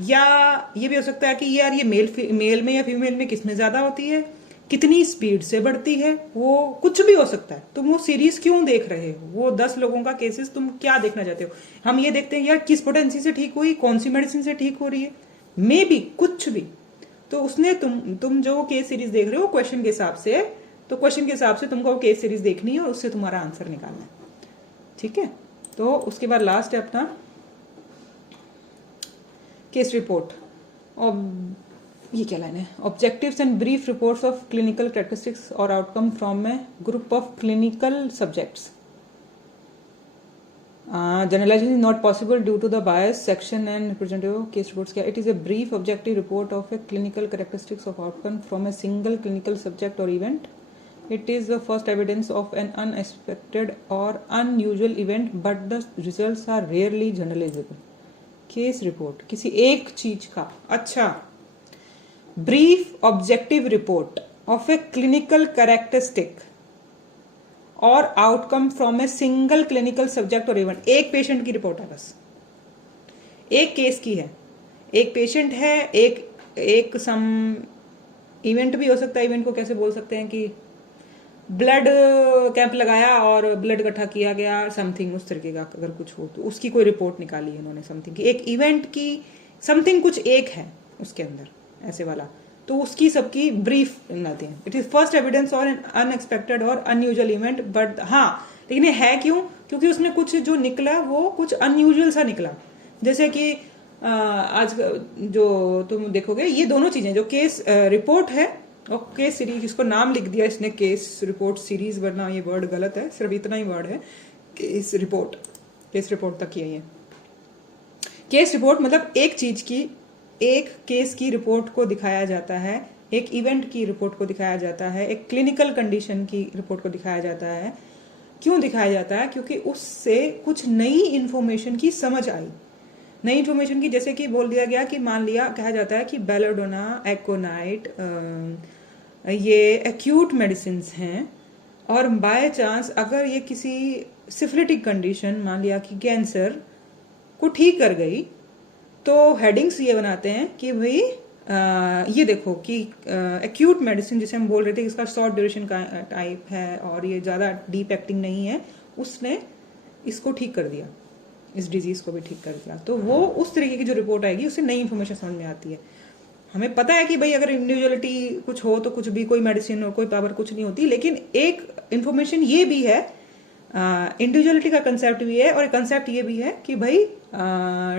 या ये भी हो सकता है कि यार ये मेल में या फीमेल में किसमें ज्यादा होती है, कितनी स्पीड से बढ़ती है, वो कुछ भी हो सकता है। तुम वो सीरीज क्यों देख रहे हो, वो 10 लोगों का केसेस तुम क्या देखना चाहते हो। हम ये देखते हैं यार किस पोटेंसी से ठीक हुई, कौन सी मेडिसिन से ठीक हो रही है, मे बी कुछ भी। तो उसने तुम जो केस सीरीज देख रहे हो क्वेश्चन के हिसाब से, तो क्वेश्चन के हिसाब से तुमको केस सीरीज देखनी है और उससे तुम्हारा आंसर निकालना है, ठीक है। तो उसके बाद लास्ट है अपना केस रिपोर्ट। और ये क्या लाइन है, objectives and brief reports of clinical characteristics और outcome from a group of clinical subjects. Generalization is not possible due to the bias section and representative case reports. It is a brief objective report of a clinical characteristics of outcome from a single clinical subject or event. It is the first evidence of an unexpected or unusual event, but the results are rarely generalizable. Case report किसी एक चीज का, अच्छा, brief objective report of a clinical characteristic और outcome from a single clinical subject or event. एक patient की report है, बस एक केस की है, एक पेशेंट है, एक सम इवेंट भी हो सकता है। इवेंट को कैसे बोल सकते हैं कि ब्लड कैंप लगाया और ब्लड इकट्ठा किया गया, समथिंग उस तरीके का अगर कुछ हो तो उसकी कोई रिपोर्ट निकाली है उन्होंने, समथिंग की एक इवेंट की समथिंग कुछ एक है उसके अंदर ऐसे वाला, तो उसकी सबकी ब्रीफ बनाते हैं। इट इज फर्स्ट एविडेंस और एन अनएक्सपेक्टेड और अनयूजुअल इवेंट, बट हाँ, लेकिन ये है क्यों, क्योंकि उसने कुछ जो निकला वो कुछ अनयूजुअल सा निकला। जैसे कि आज जो तुम देखोगे ये दोनों चीजें, जो केस रिपोर्ट है और केस सीरीज, इसको नाम लिख दिया इसने केस रिपोर्ट सीरीज, वरना ये वर्ड गलत है, सिर्फ इतना ही वर्ड है केस रिपोर्ट तक ही है। केस रिपोर्ट मतलब एक चीज की, एक केस की रिपोर्ट को दिखाया जाता है, एक इवेंट की रिपोर्ट को दिखाया जाता है, एक क्लिनिकल कंडीशन की रिपोर्ट को दिखाया जाता है। क्यों दिखाया जाता है, क्योंकि उससे कुछ नई इंफॉर्मेशन की समझ आई। नई इन्फॉर्मेशन की, जैसे कि बोल दिया गया कि मान लिया कहा जाता है कि बेलाडोना, एकोनाइट, ये एक्यूट मेडिसिन हैं, और बाय चांस अगर ये किसी सिफिलिटिक कंडीशन, मान लिया कि कैंसर को ठीक कर गई, तो हेडिंग्स ये बनाते हैं कि भाई ये देखो कि एक्यूट मेडिसिन जिसे हम बोल रहे थे इसका शॉर्ट ड्यूरेशन का टाइप है और ये ज़्यादा डीप एक्टिंग नहीं है, उसने इसको ठीक कर दिया, इस डिजीज को भी ठीक कर दिया। तो वो उस तरीके की जो रिपोर्ट आएगी उससे नई इन्फॉर्मेशन समझ में आती है। हमें पता है कि भाई अगर इंडिविजुअलिटी कुछ हो तो कुछ भी, कोई मेडिसिन और कोई पावर कुछ नहीं होती, लेकिन एक इन्फॉर्मेशन ये भी है, इंडिविजुअलिटी का कंसेप्ट भी है, और कंसेप्ट ये भी है कि भाई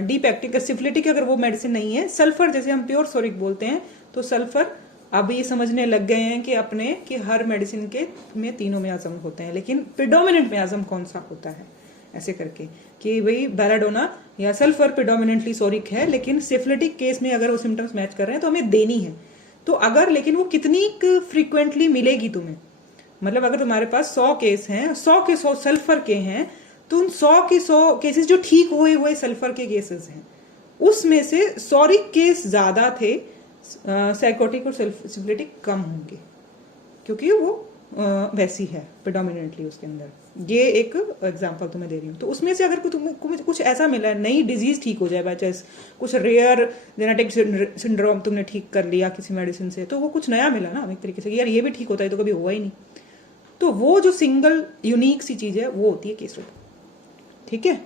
डीप एक्टिंग सिफिलिटिक अगर वो मेडिसिन नहीं है, सल्फर जैसे हम प्योर सोरिक बोलते हैं, तो सल्फर अब ये समझने लग गए हैं कि अपने कि हर मेडिसिन के में तीनों मियाज़म होते हैं, लेकिन प्रिडोमिनेंट मियाज़म कौन सा होता है, ऐसे करके कि भाई बेलाडोना या सल्फर प्रिडोमिनेंटली सोरिक है, लेकिन सिफिलिटिक केस में अगर वो सिम्टम्स मैच कर रहे हैं तो हमें देनी है। तो अगर, लेकिन वो कितनी फ्रीक्वेंटली मिलेगी तुम्हें, मतलब अगर तुम्हारे पास 100 केस हैं, 100 के 100 सल्फर के हैं, तो उन 100 के 100 केसेस जो ठीक हुए हुए सल्फर के केसेस हैं, उसमें से सोरिक केस ज्यादा थे, साइकोटिक और सिफिलिटिक कम होंगे, क्योंकि वो वैसी है प्रिडोमिनेंटली उसके अंदर। ये एक एग्जांपल तुम्हें दे रही हूँ। तो उसमें से अगर तुम्हें कुछ ऐसा मिला है, नई डिजीज ठीक हो जाए बाय चांस, कुछ रेयर जेनेटिक सिंड्रोम तुमने ठीक कर लिया किसी मेडिसिन से, तो वो कुछ नया मिला ना एक तरीके से, यार ये भी ठीक होता है, तो कभी हुआ ही नहीं। तो वो जो सिंगल यूनिक सी चीज है वो होती है केस रिपोर्ट। ठीक है,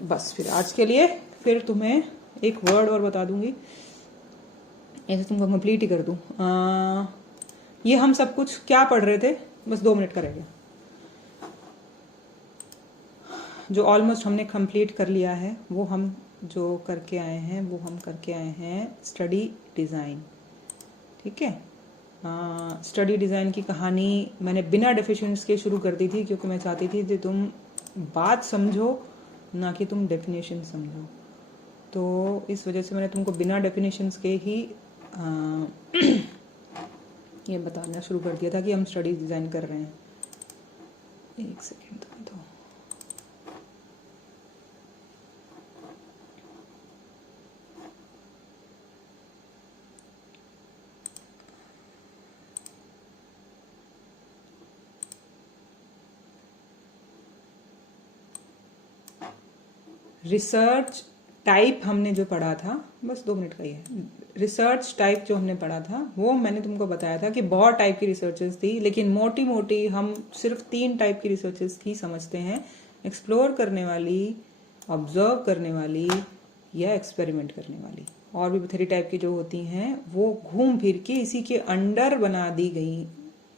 बस फिर आज के लिए फिर तुम्हें एक वर्ड और बता दूंगी, ऐसे तुमको कंप्लीट ही कर दूं। ये हम सब कुछ क्या पढ़ रहे थे, बस 2 मिनट का रह गया, जो ऑलमोस्ट हमने कंप्लीट कर लिया है, वो हम जो करके आए हैं वो हम करके आए हैं स्टडी डिज़ाइन। ठीक है, स्टडी डिज़ाइन की कहानी मैंने बिना डेफिनेशंस के शुरू कर दी थी, क्योंकि मैं चाहती थी कि तुम बात समझो, ना कि तुम डेफिनेशन समझो। तो इस वजह से मैंने तुमको बिना डेफिनेशंस के ही ये बताना शुरू कर दिया था कि हम स्टडी डिज़ाइन कर रहे हैं। एक सेकेंड तुम्हें तो रिसर्च टाइप हमने जो पढ़ा था, बस 2 मिनट का ही है, रिसर्च टाइप जो हमने पढ़ा था वो मैंने तुमको बताया था कि बहुत टाइप की रिसर्चेस थी, लेकिन मोटी मोटी हम सिर्फ 3 टाइप की रिसर्चेस ही समझते हैं, एक्सप्लोर करने वाली, ऑब्जर्व करने वाली, या एक्सपेरिमेंट करने वाली। और भी बथेरी टाइप की जो होती हैं वो घूम फिर के इसी के अंडर बना दी गई,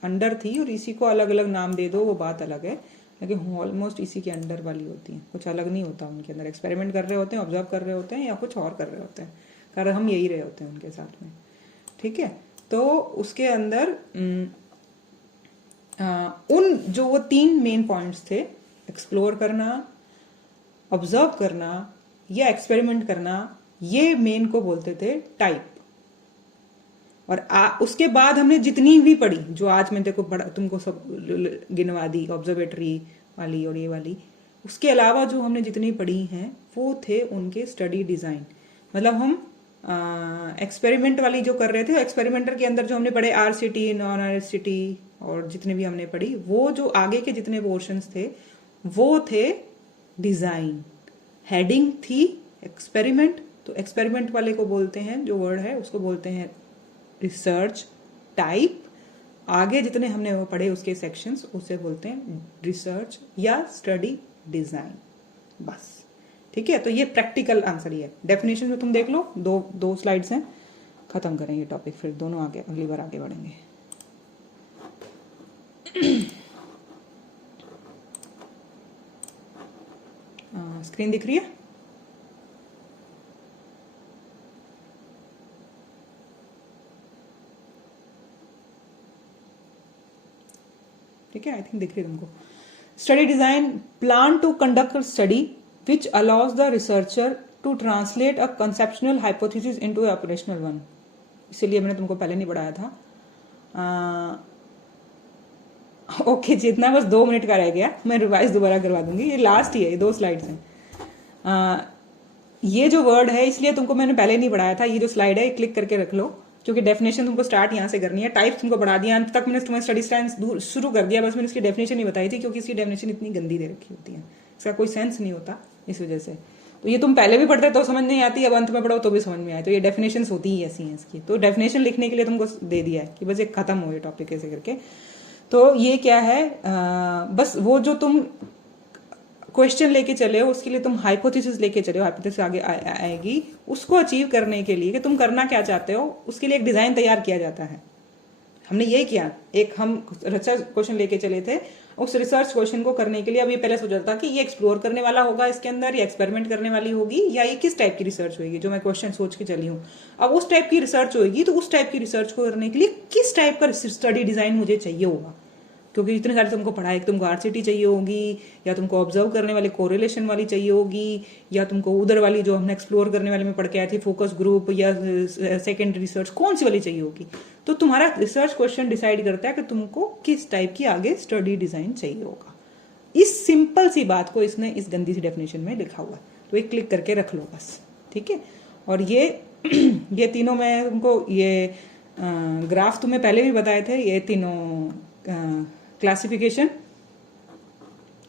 अंडर थी, और इसी को अलग अलग नाम दे दो वो बात अलग है, लेकिन ऑलमोस्ट इसी के अंडर वाली होती हैं, कुछ अलग नहीं होता उनके अंदर। एक्सपेरिमेंट कर रहे होते हैं, ऑब्जर्व कर रहे होते हैं, या कुछ और कर रहे होते हैं, कारण हम यही रहे होते हैं उनके साथ में। ठीक है, तो उसके अंदर उन जो वो 3 मेन पॉइंट्स थे, एक्सप्लोर करना, ऑब्जर्व करना, या एक्सपेरिमेंट करना, ये मेन को बोलते थे टाइप। और उसके बाद हमने जितनी भी पढ़ी, जो आज मैं देखो तुमको सब गिनवा दी, ऑब्जर्वेटरी वाली और ये वाली, उसके अलावा जो हमने जितनी पढ़ी हैं वो थे उनके स्टडी डिज़ाइन। मतलब हम एक्सपेरिमेंट वाली जो कर रहे थे, एक्सपेरिमेंटर के अंदर जो हमने पढ़े RCT, नॉन RCT और जितने भी हमने पढ़ी, वो जो आगे के जितने पोर्शंस थे वो थे डिज़ाइन। हेडिंग थी एक्सपेरिमेंट, तो एक्सपेरिमेंट वाले को बोलते हैं, जो वर्ड है उसको बोलते हैं रिसर्च टाइप। आगे जितने हमने वो पढ़े उसके सेक्शंस, उसे बोलते हैं रिसर्च या स्टडी डिजाइन। बस ठीक है, तो ये प्रैक्टिकल आंसर ही है। डेफिनेशन में तुम देख लो, दो स्लाइड्स हैं, खत्म करेंगे टॉपिक, फिर दोनों आगे अगली बार आगे बढ़ेंगे। स्क्रीन दिख रही है? ठीक है, आई थिंक दिख रही है तुमको। Study design plan to conduct study which allows the researcher to translate a conceptional hypothesis into operational one. इसीलिए मैंने तुमको पहले नहीं पढ़ाया था। ओके, जितना बस 2 मिनट का रह गया, मैं रिवाइज दोबारा करवा दूंगी, ये लास्ट ही है, ये 2 स्लाइड्स हैं। ये जो वर्ड है, इसलिए तुमको मैंने पहले नहीं पढ़ाया था, ये जो स्लाइड है क्लिक करके रख लो, क्योंकि डेफिनेशन तुमको स्टार्ट यहाँ से करनी है। टाइप्स तुमको पढ़ा दिया, अंत तक मैंने तुम्हें स्टडी स्टाइल शुरू कर दिया, बस मैंने इसकी डेफिनेशन नहीं बताई थी, क्योंकि इसकी डेफिनेशन इतनी गंदी दे रखी होती है, इसका कोई सेंस नहीं होता इस वजह से। तो ये तुम पहले भी पढ़ते तो समझ नहीं आती, अब अंत में पढ़ो तो भी समझ में आए। तो ये डेफिनेशन होती ही ऐसी हैं इसकी। तो डेफिनेशन लिखने के लिए तुमको दे दिया है कि बस ये खत्म हो ये टॉपिक ऐसे करके। तो ये क्या है, बस वो जो तुम क्वेश्चन लेके चले हो उसके लिए तुम हाइपोथेसिस लेके चले हो, हाइपोथेसिस आगे आएगी। उसको अचीव करने के लिए कि तुम करना क्या चाहते हो, उसके लिए एक डिजाइन तैयार किया जाता है। हमने यही किया, एक हम रिसर्च क्वेश्चन लेके चले थे, उस रिसर्च क्वेश्चन को करने के लिए अभी पहले सोचा था कि ये एक्सप्लोर करने वाला होगा इसके अंदर, या एक्सपेरिमेंट करने वाली होगी, या ये किस टाइप की रिसर्च होगी जो मैं क्वेश्चन सोच के चली हूँ। अब उस टाइप की रिसर्च होगी तो उस टाइप की रिसर्च को करने के लिए किस टाइप का स्टडी डिजाइन मुझे चाहिए होगा, क्योंकि इतने सारे तुमको पढ़ाई, तुमको आरसीटी चाहिए होगी, या तुमको ऑब्जर्व करने वाले कोरिलेशन वाली चाहिए होगी, या तुमको उधर वाली जो हमने एक्सप्लोर करने वाले में पढ़ के आए थे फोकस ग्रुप, या सेकेंडरी रिसर्च, कौन सी वाली चाहिए होगी। तो तुम्हारा रिसर्च क्वेश्चन डिसाइड करता है कि तुमको किस टाइप की आगे स्टडी डिजाइन चाहिए होगा। इस सिंपल सी बात को इसने इस गंदी सी डेफिनेशन में लिखा हुआ है, तो एक क्लिक करके रख लो बस, ठीक है। और ये तीनों मैं तुमको ये ग्राफ तुम्हें पहले भी बताए थे, ये तीनों क्लासिफिकेशन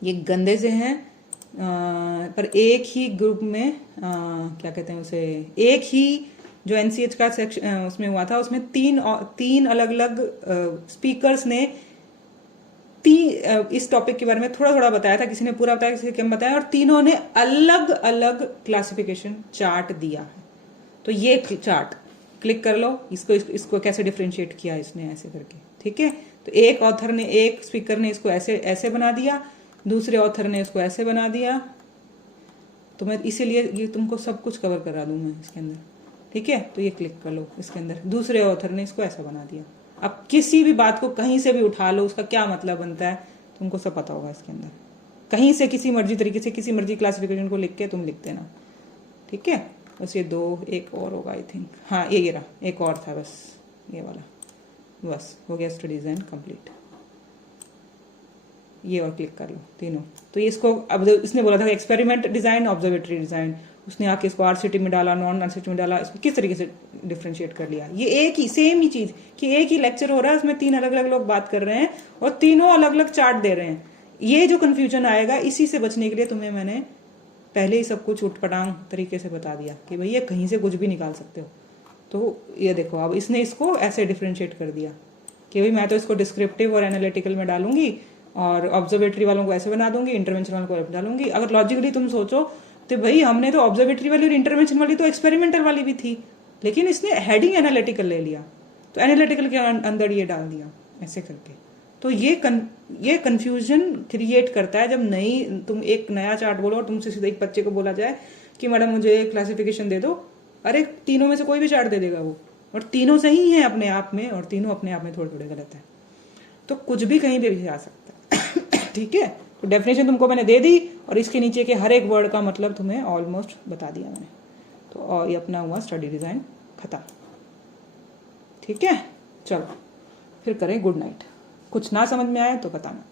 ये गंदे से हैं, पर एक ही ग्रुप में क्या कहते हैं उसे, एक ही जो एनसीएच का सेक्शन उसमें हुआ था, उसमें तीन अलग अलग स्पीकर्स ने इस टॉपिक के बारे में थोड़ा थोड़ा बताया था, किसी ने पूरा बताया, किसी ने कम बताया, और तीनों ने अलग अलग क्लासिफिकेशन चार्ट दिया है। तो ये चार्ट क्लिक कर लो, इसको कैसे डिफ्रेंशिएट किया इसने ऐसे करके, ठीक है। तो एक ऑथर ने, एक स्पीकर ने इसको ऐसे ऐसे बना दिया, दूसरे ऑथर ने इसको ऐसे बना दिया। तो मैं इसीलिए ये तुमको सब कुछ कवर करा दूं मैं इसके अंदर, ठीक है। तो ये क्लिक कर लो, इसके अंदर दूसरे ऑथर ने इसको ऐसा बना दिया। अब किसी भी बात को कहीं से भी उठा लो, उसका क्या मतलब बनता है तुमको सब पता होगा इसके अंदर। कहीं से किसी मर्जी तरीके से किसी मर्जी क्लासिफिकेशन को लिख के तुम लिख देना, ठीक है। बस ये दो, एक और होगा आई थिंक, हाँ ये रहा, एक और था बस ये वाला, बस हो गया स्टडी डिजाइन कंप्लीट। ये और क्लिक कर लो तीनों। तो ये इसको अब इसने बोला था एक्सपेरिमेंट डिजाइन, ऑब्जर्वेटरी डिजाइन, उसने आके इसको आरसीटी में डाला, नॉन आरसीटी में डाला, इसको किस तरीके से डिफ्रेंशिएट कर लिया। ये एक ही सेम ही चीज कि एक ही लेक्चर हो रहा है, उसमें तीन अलग अलग लोग बात कर रहे हैं और तीनों अलग अलग चार्ट दे रहे हैं। ये जो कंफ्यूजन आएगा, इसी से बचने के लिए तुम्हें मैंने पहले ही सब कुछ उठपटांग तरीके से बता दिया कि भैया कहीं से कुछ भी निकाल सकते हो। तो ये देखो, अब इसने इसको ऐसे डिफ्रेंशिएट कर दिया कि भाई मैं तो इसको डिस्क्रिप्टिव और एनालिटिकल में डालूंगी, और ऑब्जर्वेटरी वालों को ऐसे बना दूंगी, इंटरवेंशन वालों को डालूंगी। अगर लॉजिकली तुम सोचो तो भाई हमने तो ऑब्जर्वेटरी वाली और इंटरवेंशन वाली तो एक्सपेरिमेंटल वाली भी थी, लेकिन इसने हेडिंग एनालिटिकल ले लिया, तो एनालिटिकल के अंदर ये डाल दिया ऐसे करके। तो ये कंफ्यूजन क्रिएट करता है जब तुम एक नया चार्ट बोलो और तुमसे सीधे एक बच्चे को बोला जाए कि मैडम मुझे क्लासिफिकेशन दे दो, अरे तीनों में से कोई भी चार्ट दे देगा वो, और तीनों सही है अपने आप में, और तीनों अपने आप में थोड़े थोड़े गलत है। तो कुछ भी कहीं पे भी आ सकता है ठीक है। तो डेफिनेशन तुमको मैंने दे दी, और इसके नीचे के हर एक वर्ड का मतलब तुम्हें ऑलमोस्ट बता दिया मैंने। तो ये अपना हुआ स्टडी डिजाइन खत्म, ठीक है। चलो फिर करें गुड नाइट। कुछ ना समझ में आए तो बताना।